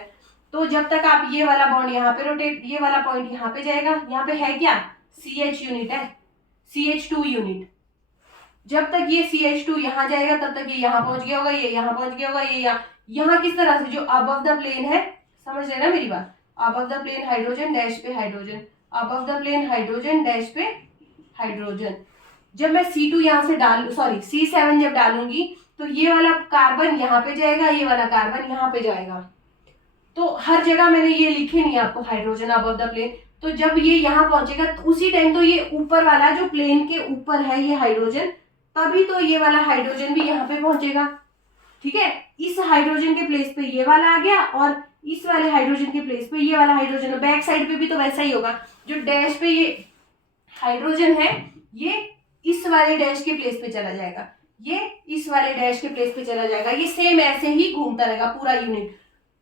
तो जब तक आप ये वाला बॉन्ड यहाँ पे रोटेट, ये वाला पॉइंट यहाँ पे जाएगा, यहाँ पे है क्या, CH यूनिट है, CH2 यूनिट। जब तक ये CH2 यहाँ जाएगा तब तक ये यहाँ पहुंच गया होगा, ये यहाँ पहुंच गया होगा, ये यहाँ किस तरह से, जो अबव द प्लेन है, समझ रहे ना मेरी बात, above the plane hydrogen, dash पे hydrogen, above the plane hydrogen, dash पे हाइड्रोजन। जब मैं C2 यहाँ से डालू, सॉरी C7 जब डालूंगी तो ये वाला कार्बन यहाँ पे जाएगा, ये वाला कार्बन यहाँ पे जाएगा। तो हर जगह मैंने ये लिखे नहीं आपको हाइड्रोजन अबव द प्लेन। तो जब ये यहाँ पहुंचेगा तो उसी टाइम तो ये ऊपर वाला जो प्लेन के ऊपर है ये हाइड्रोजन, तभी तो ये वाला हाइड्रोजन भी यहाँ पे पहुंचेगा। ठीक है, इस हाइड्रोजन के प्लेस पे ये वाला आ गया और इस वाले हाइड्रोजन के प्लेस पे ये वाला हाइड्रोजन। बैक साइड पे भी तो वैसा ही होगा, जो डैश पे ये हाइड्रोजन है ये इस वाले डैश के प्लेस पे चला जाएगा, ये इस वाले डैश के प्लेस पे चला जाएगा, ये सेम ऐसे ही घूमता रहेगा पूरा यूनिट।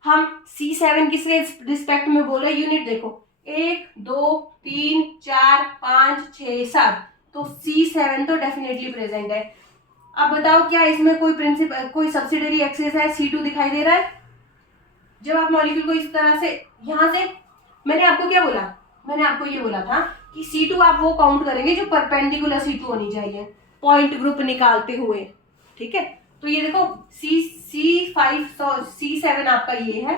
हम C7 किसके रिस्पेक्ट में बोल रहे हैं, यूनिट देखो 1 2 3 4 5 6 7, तो C7 तो डेफिनेटली प्रेजेंट है। अब बताओ क्या इसमें कोई प्रिंसिपल, कोई सब्सिडरी एक्सिस है, C2 दिखाई दे रहा है। जब आप मॉलिक्यूल को इस तरह से, यहाँ से, मैंने आपको क्या बोला, मैंने आपको ये बोला था कि C2 आप वो काउंट करेंगे जो परपेंडिकुलर C2 होनी चाहिए पॉइंट ग्रुप निकालते हुए, ठीक है। तो ये देखो C7 आपका ये है,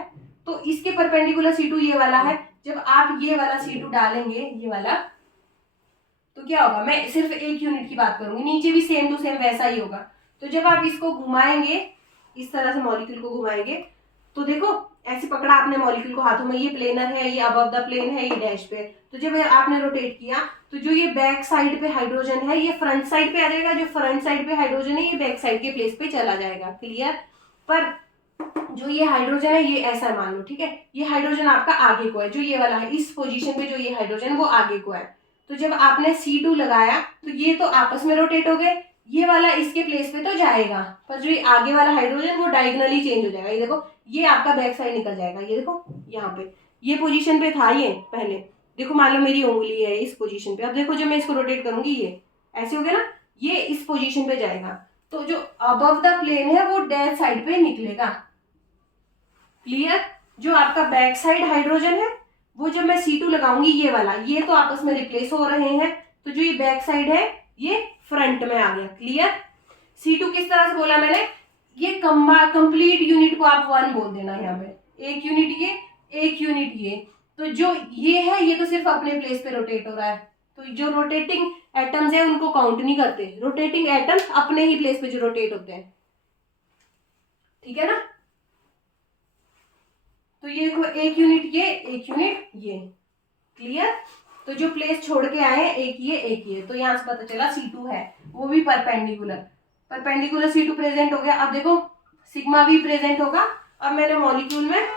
तो इसके परपेंडिकुलर C2 ये वाला है। जब आप ये वाला C2 डालेंगे ये वाला, तो क्या होगा, मैं सिर्फ एक यूनिट की बात करूंगी, नीचे भी सेम टू सेम वैसा ही होगा। तो जब आप इसको घुमाएंगे, इस तरह से मॉलिक्यूल को घुमाएंगे, तो देखो ऐसे पकड़ा आपने मॉलिक्यूल को हाथों में, ये प्लेनर है, ये अबव द प्लेन है, ये डैश पे। तो जब आपने रोटेट किया, तो जो ये बैक साइड पे हाइड्रोजन है ये फ्रंट साइड पे आ जाएगा, जो फ्रंट साइड पे हाइड्रोजन है ये बैक साइड के प्लेस पे चला जाएगा। क्लियर। पर जो ये हाइड्रोजन है ये ऐसा मान लो, ठीक है, ये हाइड्रोजन आपका आगे को है, जो ये वाला है इस पोजीशन पे जो ये हाइड्रोजन वो आगे को है। तो जब आपने C2 लगाया तो ये तो आपस में रोटेट हो गए, ये वाला इसके प्लेस पे तो जाएगा, पर जो ये आगे वाला हाइड्रोजन वो डायगोनली चेंज हो जाएगा। ये देखो ये आपका बैक साइड निकल जाएगा, ये देखो यहाँ पे ये पोजीशन पे था ये पहले, देखो मान लो मेरी उंगली है इस पोजीशन पे, अब देखो जब मैं इसको रोटेट करूंगी ये ऐसे हो गया ना, ये इस पोजीशन पे जाएगा, तो जो अबव द प्लेन है वो डैश साइड पे निकलेगा। क्लियर। जो आपका बैक साइड हाइड्रोजन है वो जब मैं C2 लगाऊंगी ये वाला, ये तो आपस में रिप्लेस हो रहे हैं, तो जो ये बैक साइड है ये फ्रंट में आ गया। क्लियर। C2 किस तरह से बोला मैंने, ये कंप्लीट यूनिट को आप 1 बोल देना, यहाँ पे एक यूनिट ये, एक यूनिट ये, तो जो ये है ये तो सिर्फ अपने प्लेस पे रोटेट हो रहा है, तो जो रोटेटिंग एटम्स है उनको काउंट नहीं करते, रोटेटिंग एटम्स अपने ही प्लेस पे जो रोटेट होते हैं, ठीक है ना। तो ये देखो एक यूनिट ये, एक यूनिट ये। क्लियर। तो जो प्लेस छोड़ के आए हैं एक ये, तो यहां से पता चला C2 है, वो भी परपेंडिकुलर C2 प्रेजेंट हो गया। अब देखो सिग्मा भी प्रेजेंट होगा। अब मैंने मॉलिक्यूल में,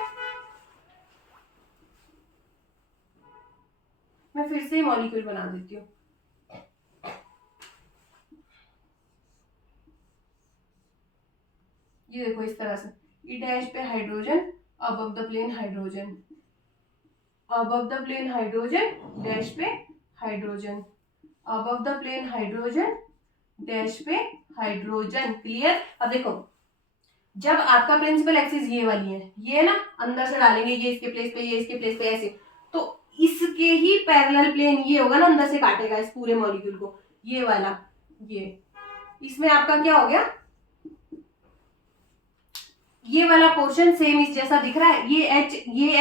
मैं फिर से मॉलिक्यूल बना देती हूँ। ये देखो इस तरह से, ये डैश पे hydrogen, above the plane hydrogen, above the plane hydrogen, dash पे hydrogen, above the plane hydrogen, dash पे हाइड्रोजन। क्लियर। अब देखो जब आपका प्रिंसिपल एक्सिस ये वाली है, ये ना अंदर से डालेंगे, ये इसके प्लेस पे, ये इसके प्लेस पे, ऐसे, तो इसके ही पैरेलल प्लेन ये होगा ना, अंदर से काटेगा इस पूरे मॉलिक्यूल को, ये वाला, ये इसमें आपका क्या हो गया, ये वाला पोर्शन सेम इस जैसा दिख रहा है, ये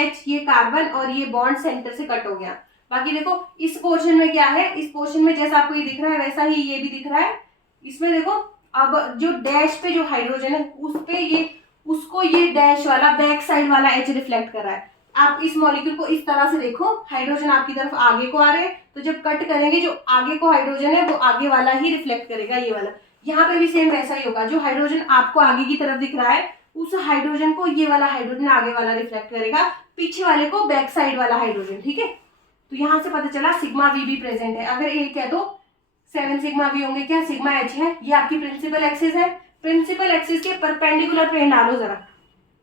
H ये कार्बन और ये बॉन्ड सेंटर से कट हो गया। बाकी देखो इस पोर्शन में क्या है, इस पोर्शन में जैसा आपको ये दिख रहा है वैसा ही ये भी दिख रहा है। इसमें देखो अब जो डैश पे जो हाइड्रोजन है उस पे ये, उसको ये डैश वाला बैक साइड वाला H रिफ्लेक्ट कर रहा है। आप इस मॉलिक्यूल को इस तरह से देखो, हाइड्रोजन आपकी तरफ आगे को आ रहे हैं, तो जब कट करेंगे जो आगे को हाइड्रोजन है वो आगे वाला ही रिफ्लेक्ट करेगा, ये वाला। यहाँ पे भी सेम वैसा ही होगा, जो हाइड्रोजन आपको आगे की तरफ दिख रहा है उस हाइड्रोजन को ये वाला हाइड्रोजन आगे वाला रिफ्लेक्ट करेगा, पीछे वाले को बैक साइड वाला हाइड्रोजन। ठीक है। तो यहां से पता चला सिग्मा वी भी प्रेजेंट है। अगर एक है तो 7 सिग्मा वी होंगे, क्या सिग्मा एच है, ये आपकी प्रिंसिपल एक्सिस है। प्रिंसिपल एक्सिस के परपेंडिकुलर प्लेन डालो जरा,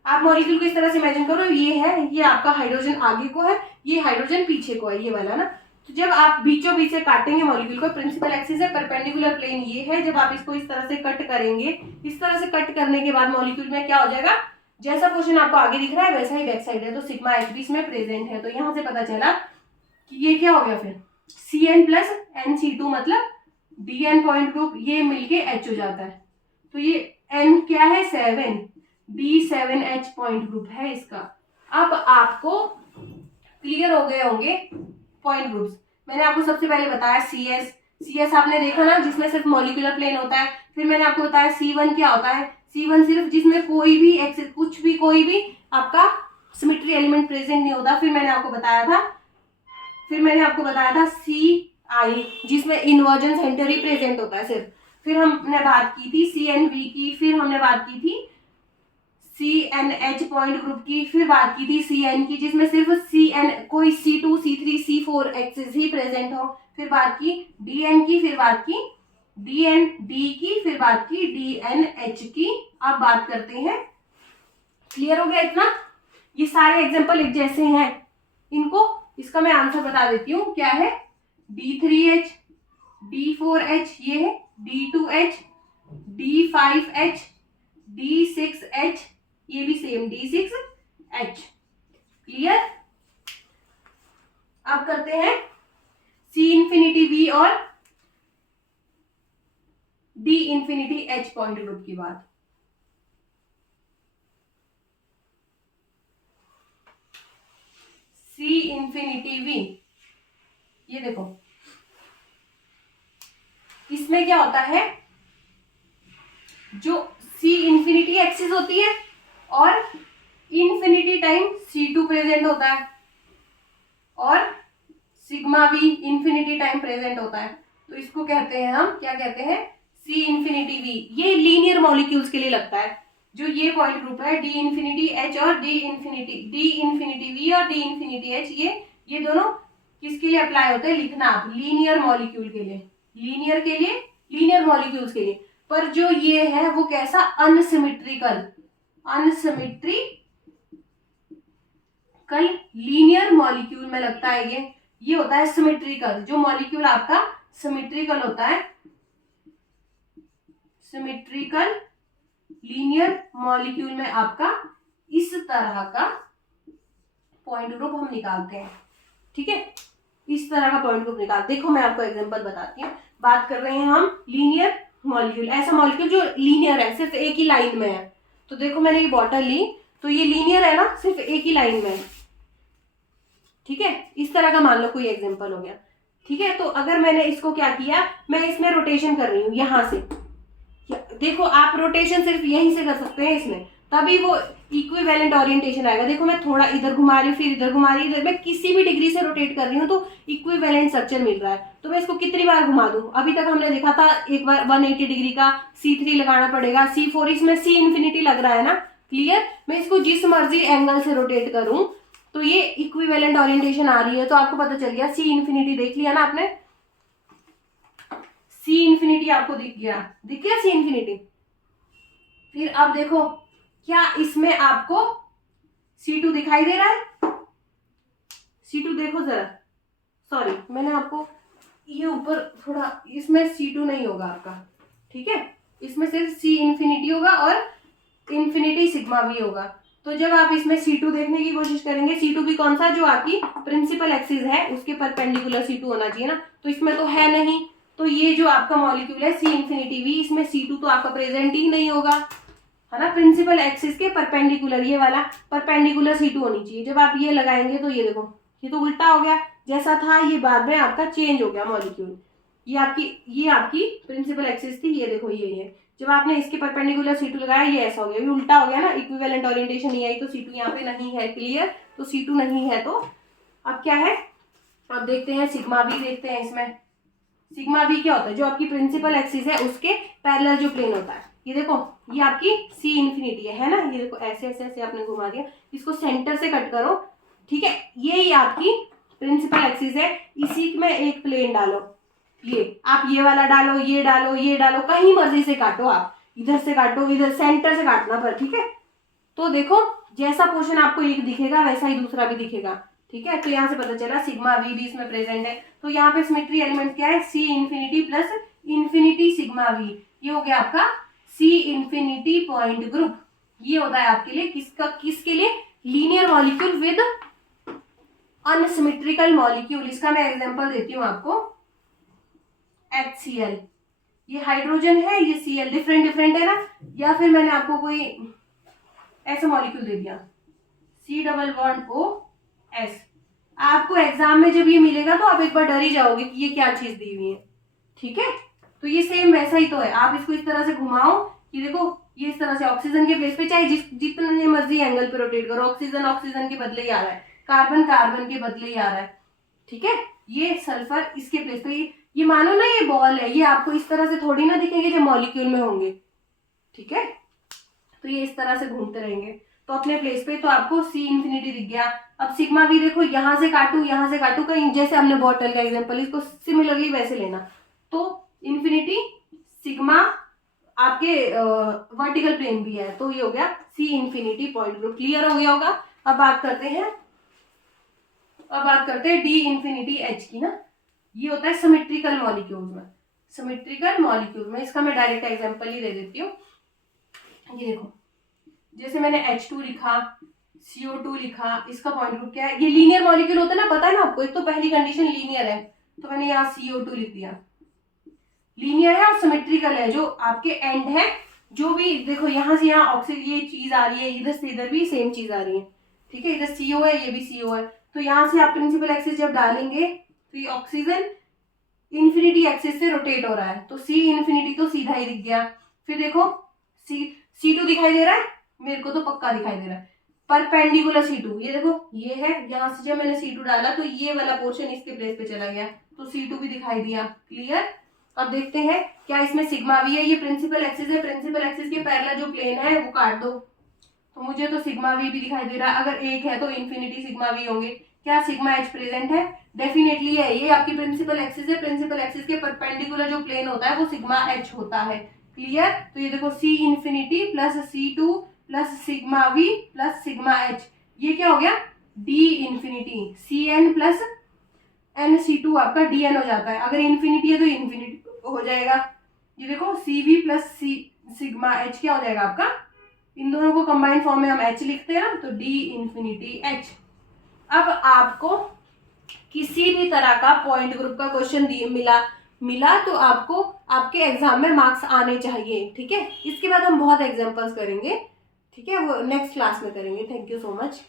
आप मॉलिक्यूल को इस तरह से इमेजिन करो, ये है, ये आपका हाइड्रोजन आगे को है, ये हाइड्रोजन पीछे को है, ये वाला ना। तो जब आप बीचों बीच से काटेंगे मॉलिक्यूल को, प्रिंसिपल एक्सिस है, परपेंडिकुलर प्लेन ये है, जब आप इसको इस तरह से कट करेंगे, इस तरह से कट करने के बाद मॉलिक्यूल में क्या हो जाएगा, जैसा पोर्शन आपको आगे दिख रहा है वैसा ही बैक साइड है, तो सिग्मा एच भी इसमें प्रेजेंट है। तो यहां से पता चला कि ये क्या हो गया, फिर Cn प्लस NC2 मतलब Dn पॉइंट ग्रुप, ये मिलके H हो जाता है। तो ये N क्या है 7, D7H पॉइंट ग्रुप है इसका। अब आपको क्लियर हो गए होंगे पॉइंट ग्रुप्स। मैंने आपको सबसे पहले बताया CS आपने देखा ना, जिसमें सिर्फ मॉलिक्यूलर प्लेन होता है। फिर मैंने आपको बताया C1 क्या होता है, C1 सिर्फ जिसमें कोई भी एक्सिस, कुछ भी कोई भी आपका सिमेट्री एलिमेंट प्रेजेंट नहीं होता। फिर मैंने आपको बताया था CI जिसमें इन्वर्जन सेंटर ही प्रेजेंट होता है सिर्फ। फिर हमने बात की थी CNV की, फिर हमने बात की थी CNH पॉइंट ग्रुप की, फिर बात की थी CN की जिसमें सिर्फ CN कोई C2 C3 C4 एक्सिस ही प्रेजेंट हो। फिर बात की DN की, फिर बात की DND की, फिर बात की DNH की। अब बात करते हैं, क्लियर हो गया इतना। ये सारे एग्जांपल एक जैसे हैं, इनको इसका मैं आंसर बता देती हूँ क्या है, D3H D4H ये है, D2H D5H D6H ये भी सेम D6H। क्लियर। अब करते हैं C इंफिनिटी V और D infinity H point group की बात। C इंफिनिटी V, ये देखो इसमें क्या होता है, जो C इंफिनिटी एक्सिस होती है और इंफिनिटी टाइम C2 प्रेजेंट होता है और sigma V infinity time present होता है। तो इसको कहते हैं हम, क्या कहते हैं, C इंफिनिटी V। ये लीनियर मॉलिक्यूल्स के लिए लगता है। जो ये पॉइंट ग्रुप है D इंफिनिटी H और D इंफिनिटी V और D इंफिनिटी H, ये दोनों किसके लिए अप्लाई होते हैं, लिखना आप, लीनियर मॉलिक्यूल के लिए, लीनियर मॉलिक्यूल्स के लिए। पर जो ये है वो कैसा, अनसिमेट्रिकल लीनियर मॉलिक्यूल में लगता है ये होता है सिमेट्रिकल। जो मॉलिक्यूल आपका सिमेट्रिकल होता है, सिमेट्रिकल लीनियर मॉलिक्यूल में आपका इस तरह का पॉइंट ग्रुप हम निकालते हैं। ठीक है, इस तरह का पॉइंट ग्रुप निकाल। देखो मैं आपको एग्जांपल बताती हूँ। बात कर रहे हैं हम लीनियर मॉलिक्यूल, ऐसा मॉलिक्यूल जो लीनियर है, सिर्फ एक ही लाइन में है। तो देखो मैंने ये बॉटल ली, तो ये लीनियर है ना, सिर्फ एक ही लाइन में है। ठीक है, इस तरह का मान लो कोई एग्जांपल हो गया। ठीक है, तो अगर मैंने इसको क्या किया, मैं इसमें रोटेशन कर रही हूँ यहां से। देखो आप रोटेशन सिर्फ यहीं से कर सकते हैं इसमें, तभी वो इक्विवेलेंट ओरिएंटेशन आएगा। देखो मैं थोड़ा इधर घुमा रही हूँ, फिर इधर घुमा रही हूँ, मैं किसी भी डिग्री से रोटेट कर रही हूँ तो इक्विवेलेंट स्ट्रक्चर मिल रहा है। तो मैं इसको कितनी बार घुमा दूं, अभी तक हमने देखा था एक बार 180 डिग्री का C3 लगाना पड़ेगा, C4, इसमें C इंफिनिटी लग रहा है ना, क्लियर। मैं इसको जिस मर्जी एंगल से रोटेट करूं तो ये इक्विवेलेंट ओरिएंटेशन आ रही है। तो आपको पता चल गया, C इंफिनिटी देख लिया ना आपने, C इंफिनिटी आपको दिख गया C इंफिनिटी। फिर अब देखो क्या इसमें आपको C2 दिखाई दे रहा है, C2 देखो जरा, सॉरी मैंने आपको ये ऊपर थोड़ा, इसमें C2 नहीं होगा आपका। ठीक है, इसमें सिर्फ C इंफिनिटी होगा और इंफिनिटी सिग्मा V होगा। तो जब आप इसमें C2 देखने की कोशिश करेंगे, C2 भी कौन सा, जो आपकी प्रिंसिपल एक्सिस है उसके परपेंडिकुलर C2 होना चाहिए ना, तो इसमें तो है नहीं। तो ये जो आपका मॉलिक्यूल है C इंफिनिटी V, इसमें C2 तो आपका प्रेजेंट ही नहीं होगा, है ना। प्रिंसिपल एक्सिस के परपेंडिकुलर, ये वाला परपेंडिकुलर C2 होनी चाहिए। जब आप ये लगाएंगे तो ये देखो, ये तो उल्टा हो गया, जैसा था ये बाद में आपका चेंज हो गया मॉलिक्यूल। ये आपकी प्रिंसिपल एक्सिस थी, ये देखो ये जब आपने इसके परपेंडिकुलर C2 लगाया, ये ऐसा हो गया, ये उल्टा हो गया ना, इक्विवेलेंट ओरिएंटेशन नहीं आई, तो C2 यहाँ पे नहीं है, क्लियर। तो C2 नहीं है, तो अब क्या है, अब देखते हैं सिग्मा V, देखते हैं इसमें सिग्मा V क्या होता है। जो आपकी प्रिंसिपल एक्सिस है उसके पैरेलल जो प्लेन होता है, ये देखो ये आपकी C इंफिनिटी है ना, ये देखो ऐसे ऐसे ऐसे आपने घुमा दिया, इसको सेंटर से कट करो। ठीक है, ये आपकी प्रिंसिपल एक्सिस है, इसी में एक प्लेन डालो, ये आप ये वाला डालो, ये डालो, ये डालो, कहीं मर्जी से काटो आप, इधर से काटो, इधर सेंटर से काटना पर। ठीक है, तो देखो जैसा पोर्शन आपको एक दिखेगा वैसा ही दूसरा भी दिखेगा। ठीक है, तो यहाँ से पता चला सिग्मा V भी इसमें प्रेजेंट है। तो यहाँ पे सिमेट्री एलिमेंट क्या है, C infinity plus infinity sigma V, ये हो गया आपका C इंफिनिटी पॉइंट ग्रुप। ये होता है आपके लिए किसके लिए, linear molecule with unsymmetrical molecule. इसका मैं एग्जांपल देती हूँ आपको, HCl, ये हाइड्रोजन है, ये Cl, डिफरेंट है ना। या फिर मैंने आपको कोई ऐसा मॉलिक्यूल दे दिया C++OS, आपको एग्जाम में जब ये मिलेगा तो आप एक बार डर ही जाओगे कि ये क्या चीज दी हुई है। ठीक है, तो ये सेम वैसा ही तो है। आप इसको इस तरह से घुमाओ कि देखो ये इस तरह से ऑक्सीजन के प्लेस पे, चाहे जितने मर्जी एंगल पे रोटेट करो, ऑक्सीजन के बदले ही आ रहा है, कार्बन के बदले ही आ रहा है। ठीक है, ये सल्फर इसके प्लेस पे, ये मानो ना ये बॉल है, ये आपको इस तरह से थोड़ी ना दिखेंगे जब मॉलिक्यूल में होंगे। ठीक है, तो ये इस तरह से घूमते रहेंगे, तो अपने प्लेस पे तो आपको C इंफिनिटी दिख गया। अब सिग्मा V देखो, यहां से काटू कहीं, जैसे हमने बॉटल का एग्जांपल, इसको सिमिलरली वैसे लेना, तो इंफिनिटी सिग्मा आपके वर्टिकल प्लेन भी है, तो ये हो गया C infinity point group. Clear हो गया होगा। अब बात करते हैं D इंफिनिटी H की ना, ये होता है सिमेट्रिकल मॉलिक्यूल में। इसका मैं डायरेक्ट एग्जांपल ही दे देती हूँ। ये देखो, जैसे मैंने H2 लिखा, CO2 लिखा, इसका पॉइंट ग्रुप क्या है, ये लीनियर मॉलिक्यूल होता है ना, पता है ना आपको। एक तो पहली कंडीशन लीनियर है, तो मैंने यहाँ CO2 लिख दिया। लीनियर है और सिमेट्रिकल है, जो आपके एंड है, जो भी देखो यहाँ से यहाँ ऑक्सीजन ये चीज आ रही है, इधर से इधर भी सेम चीज आ रही है, ठीक है, इधर CO है, ये भी CO है, तो यहाँ से आप प्रिंसिपल एक्सिस जब डालेंगे तो ये ऑक्सीजन इन्फिनिटी एक्सिस से रोटेट हो रहा है, तो C इन्फिनिटी तो सीधा ही दिख गया। फिर देखो C2 दिखाई दे रहा है, मेरे को तो पक्का दिखाई दे रहा है, परपेंडिकुलर C2, ये देखो ये है, यहाँ से जब मैंने C2 डाला तो ये वाला पोर्शन इसके प्लेस पे चला गया, तो C2 भी दिखाई दिया। क्लियर। अब देखते हैं क्या इसमें सिग्मा वी है, ये प्रिंसिपल एक्सिस है, प्रिंसिपल एक्सिस के पैरेलल जो प्लेन है वो काट दो, तो मुझे तो सिग्मा वी भी दिखाई दे रहा है, अगर एक है तो इन्फिनिटी सिग्मा वी होंगे। क्या सिग्मा एच प्रेजेंट है? डेफिनेटली है, ये आपकी प्रिंसिपल एक्सिस है, प्रिंसिपल एक्सिस के परपेंडिकुलर जो प्लेन होता है वो सिग्मा एच होता है। क्लियर। तो ये देखो C infinity plus C2 plus sigma we plus sigma H, ये क्या हो गया D infinity, CN plus NC2 आपका DN हो जाता है, अगर इन्फिनिटी है तो इन्फिनिटी हो जाएगा। ये देखो CV प्लस सिग्मा एच क्या हो जाएगा आपका, इन दोनों को कंबाइंड फॉर्म में हम H लिखते हैं ना, तो D इन्फिनिटी H। अब आपको किसी भी तरह का पॉइंट ग्रुप का क्वेश्चन मिला तो आपको आपके एग्जाम में मार्क्स आने चाहिए, ठीक है। इसके बाद हम बहुत एग्जांपल्स करेंगे, ठीक है, वो नेक्स्ट क्लास में करेंगे। Thank you so much.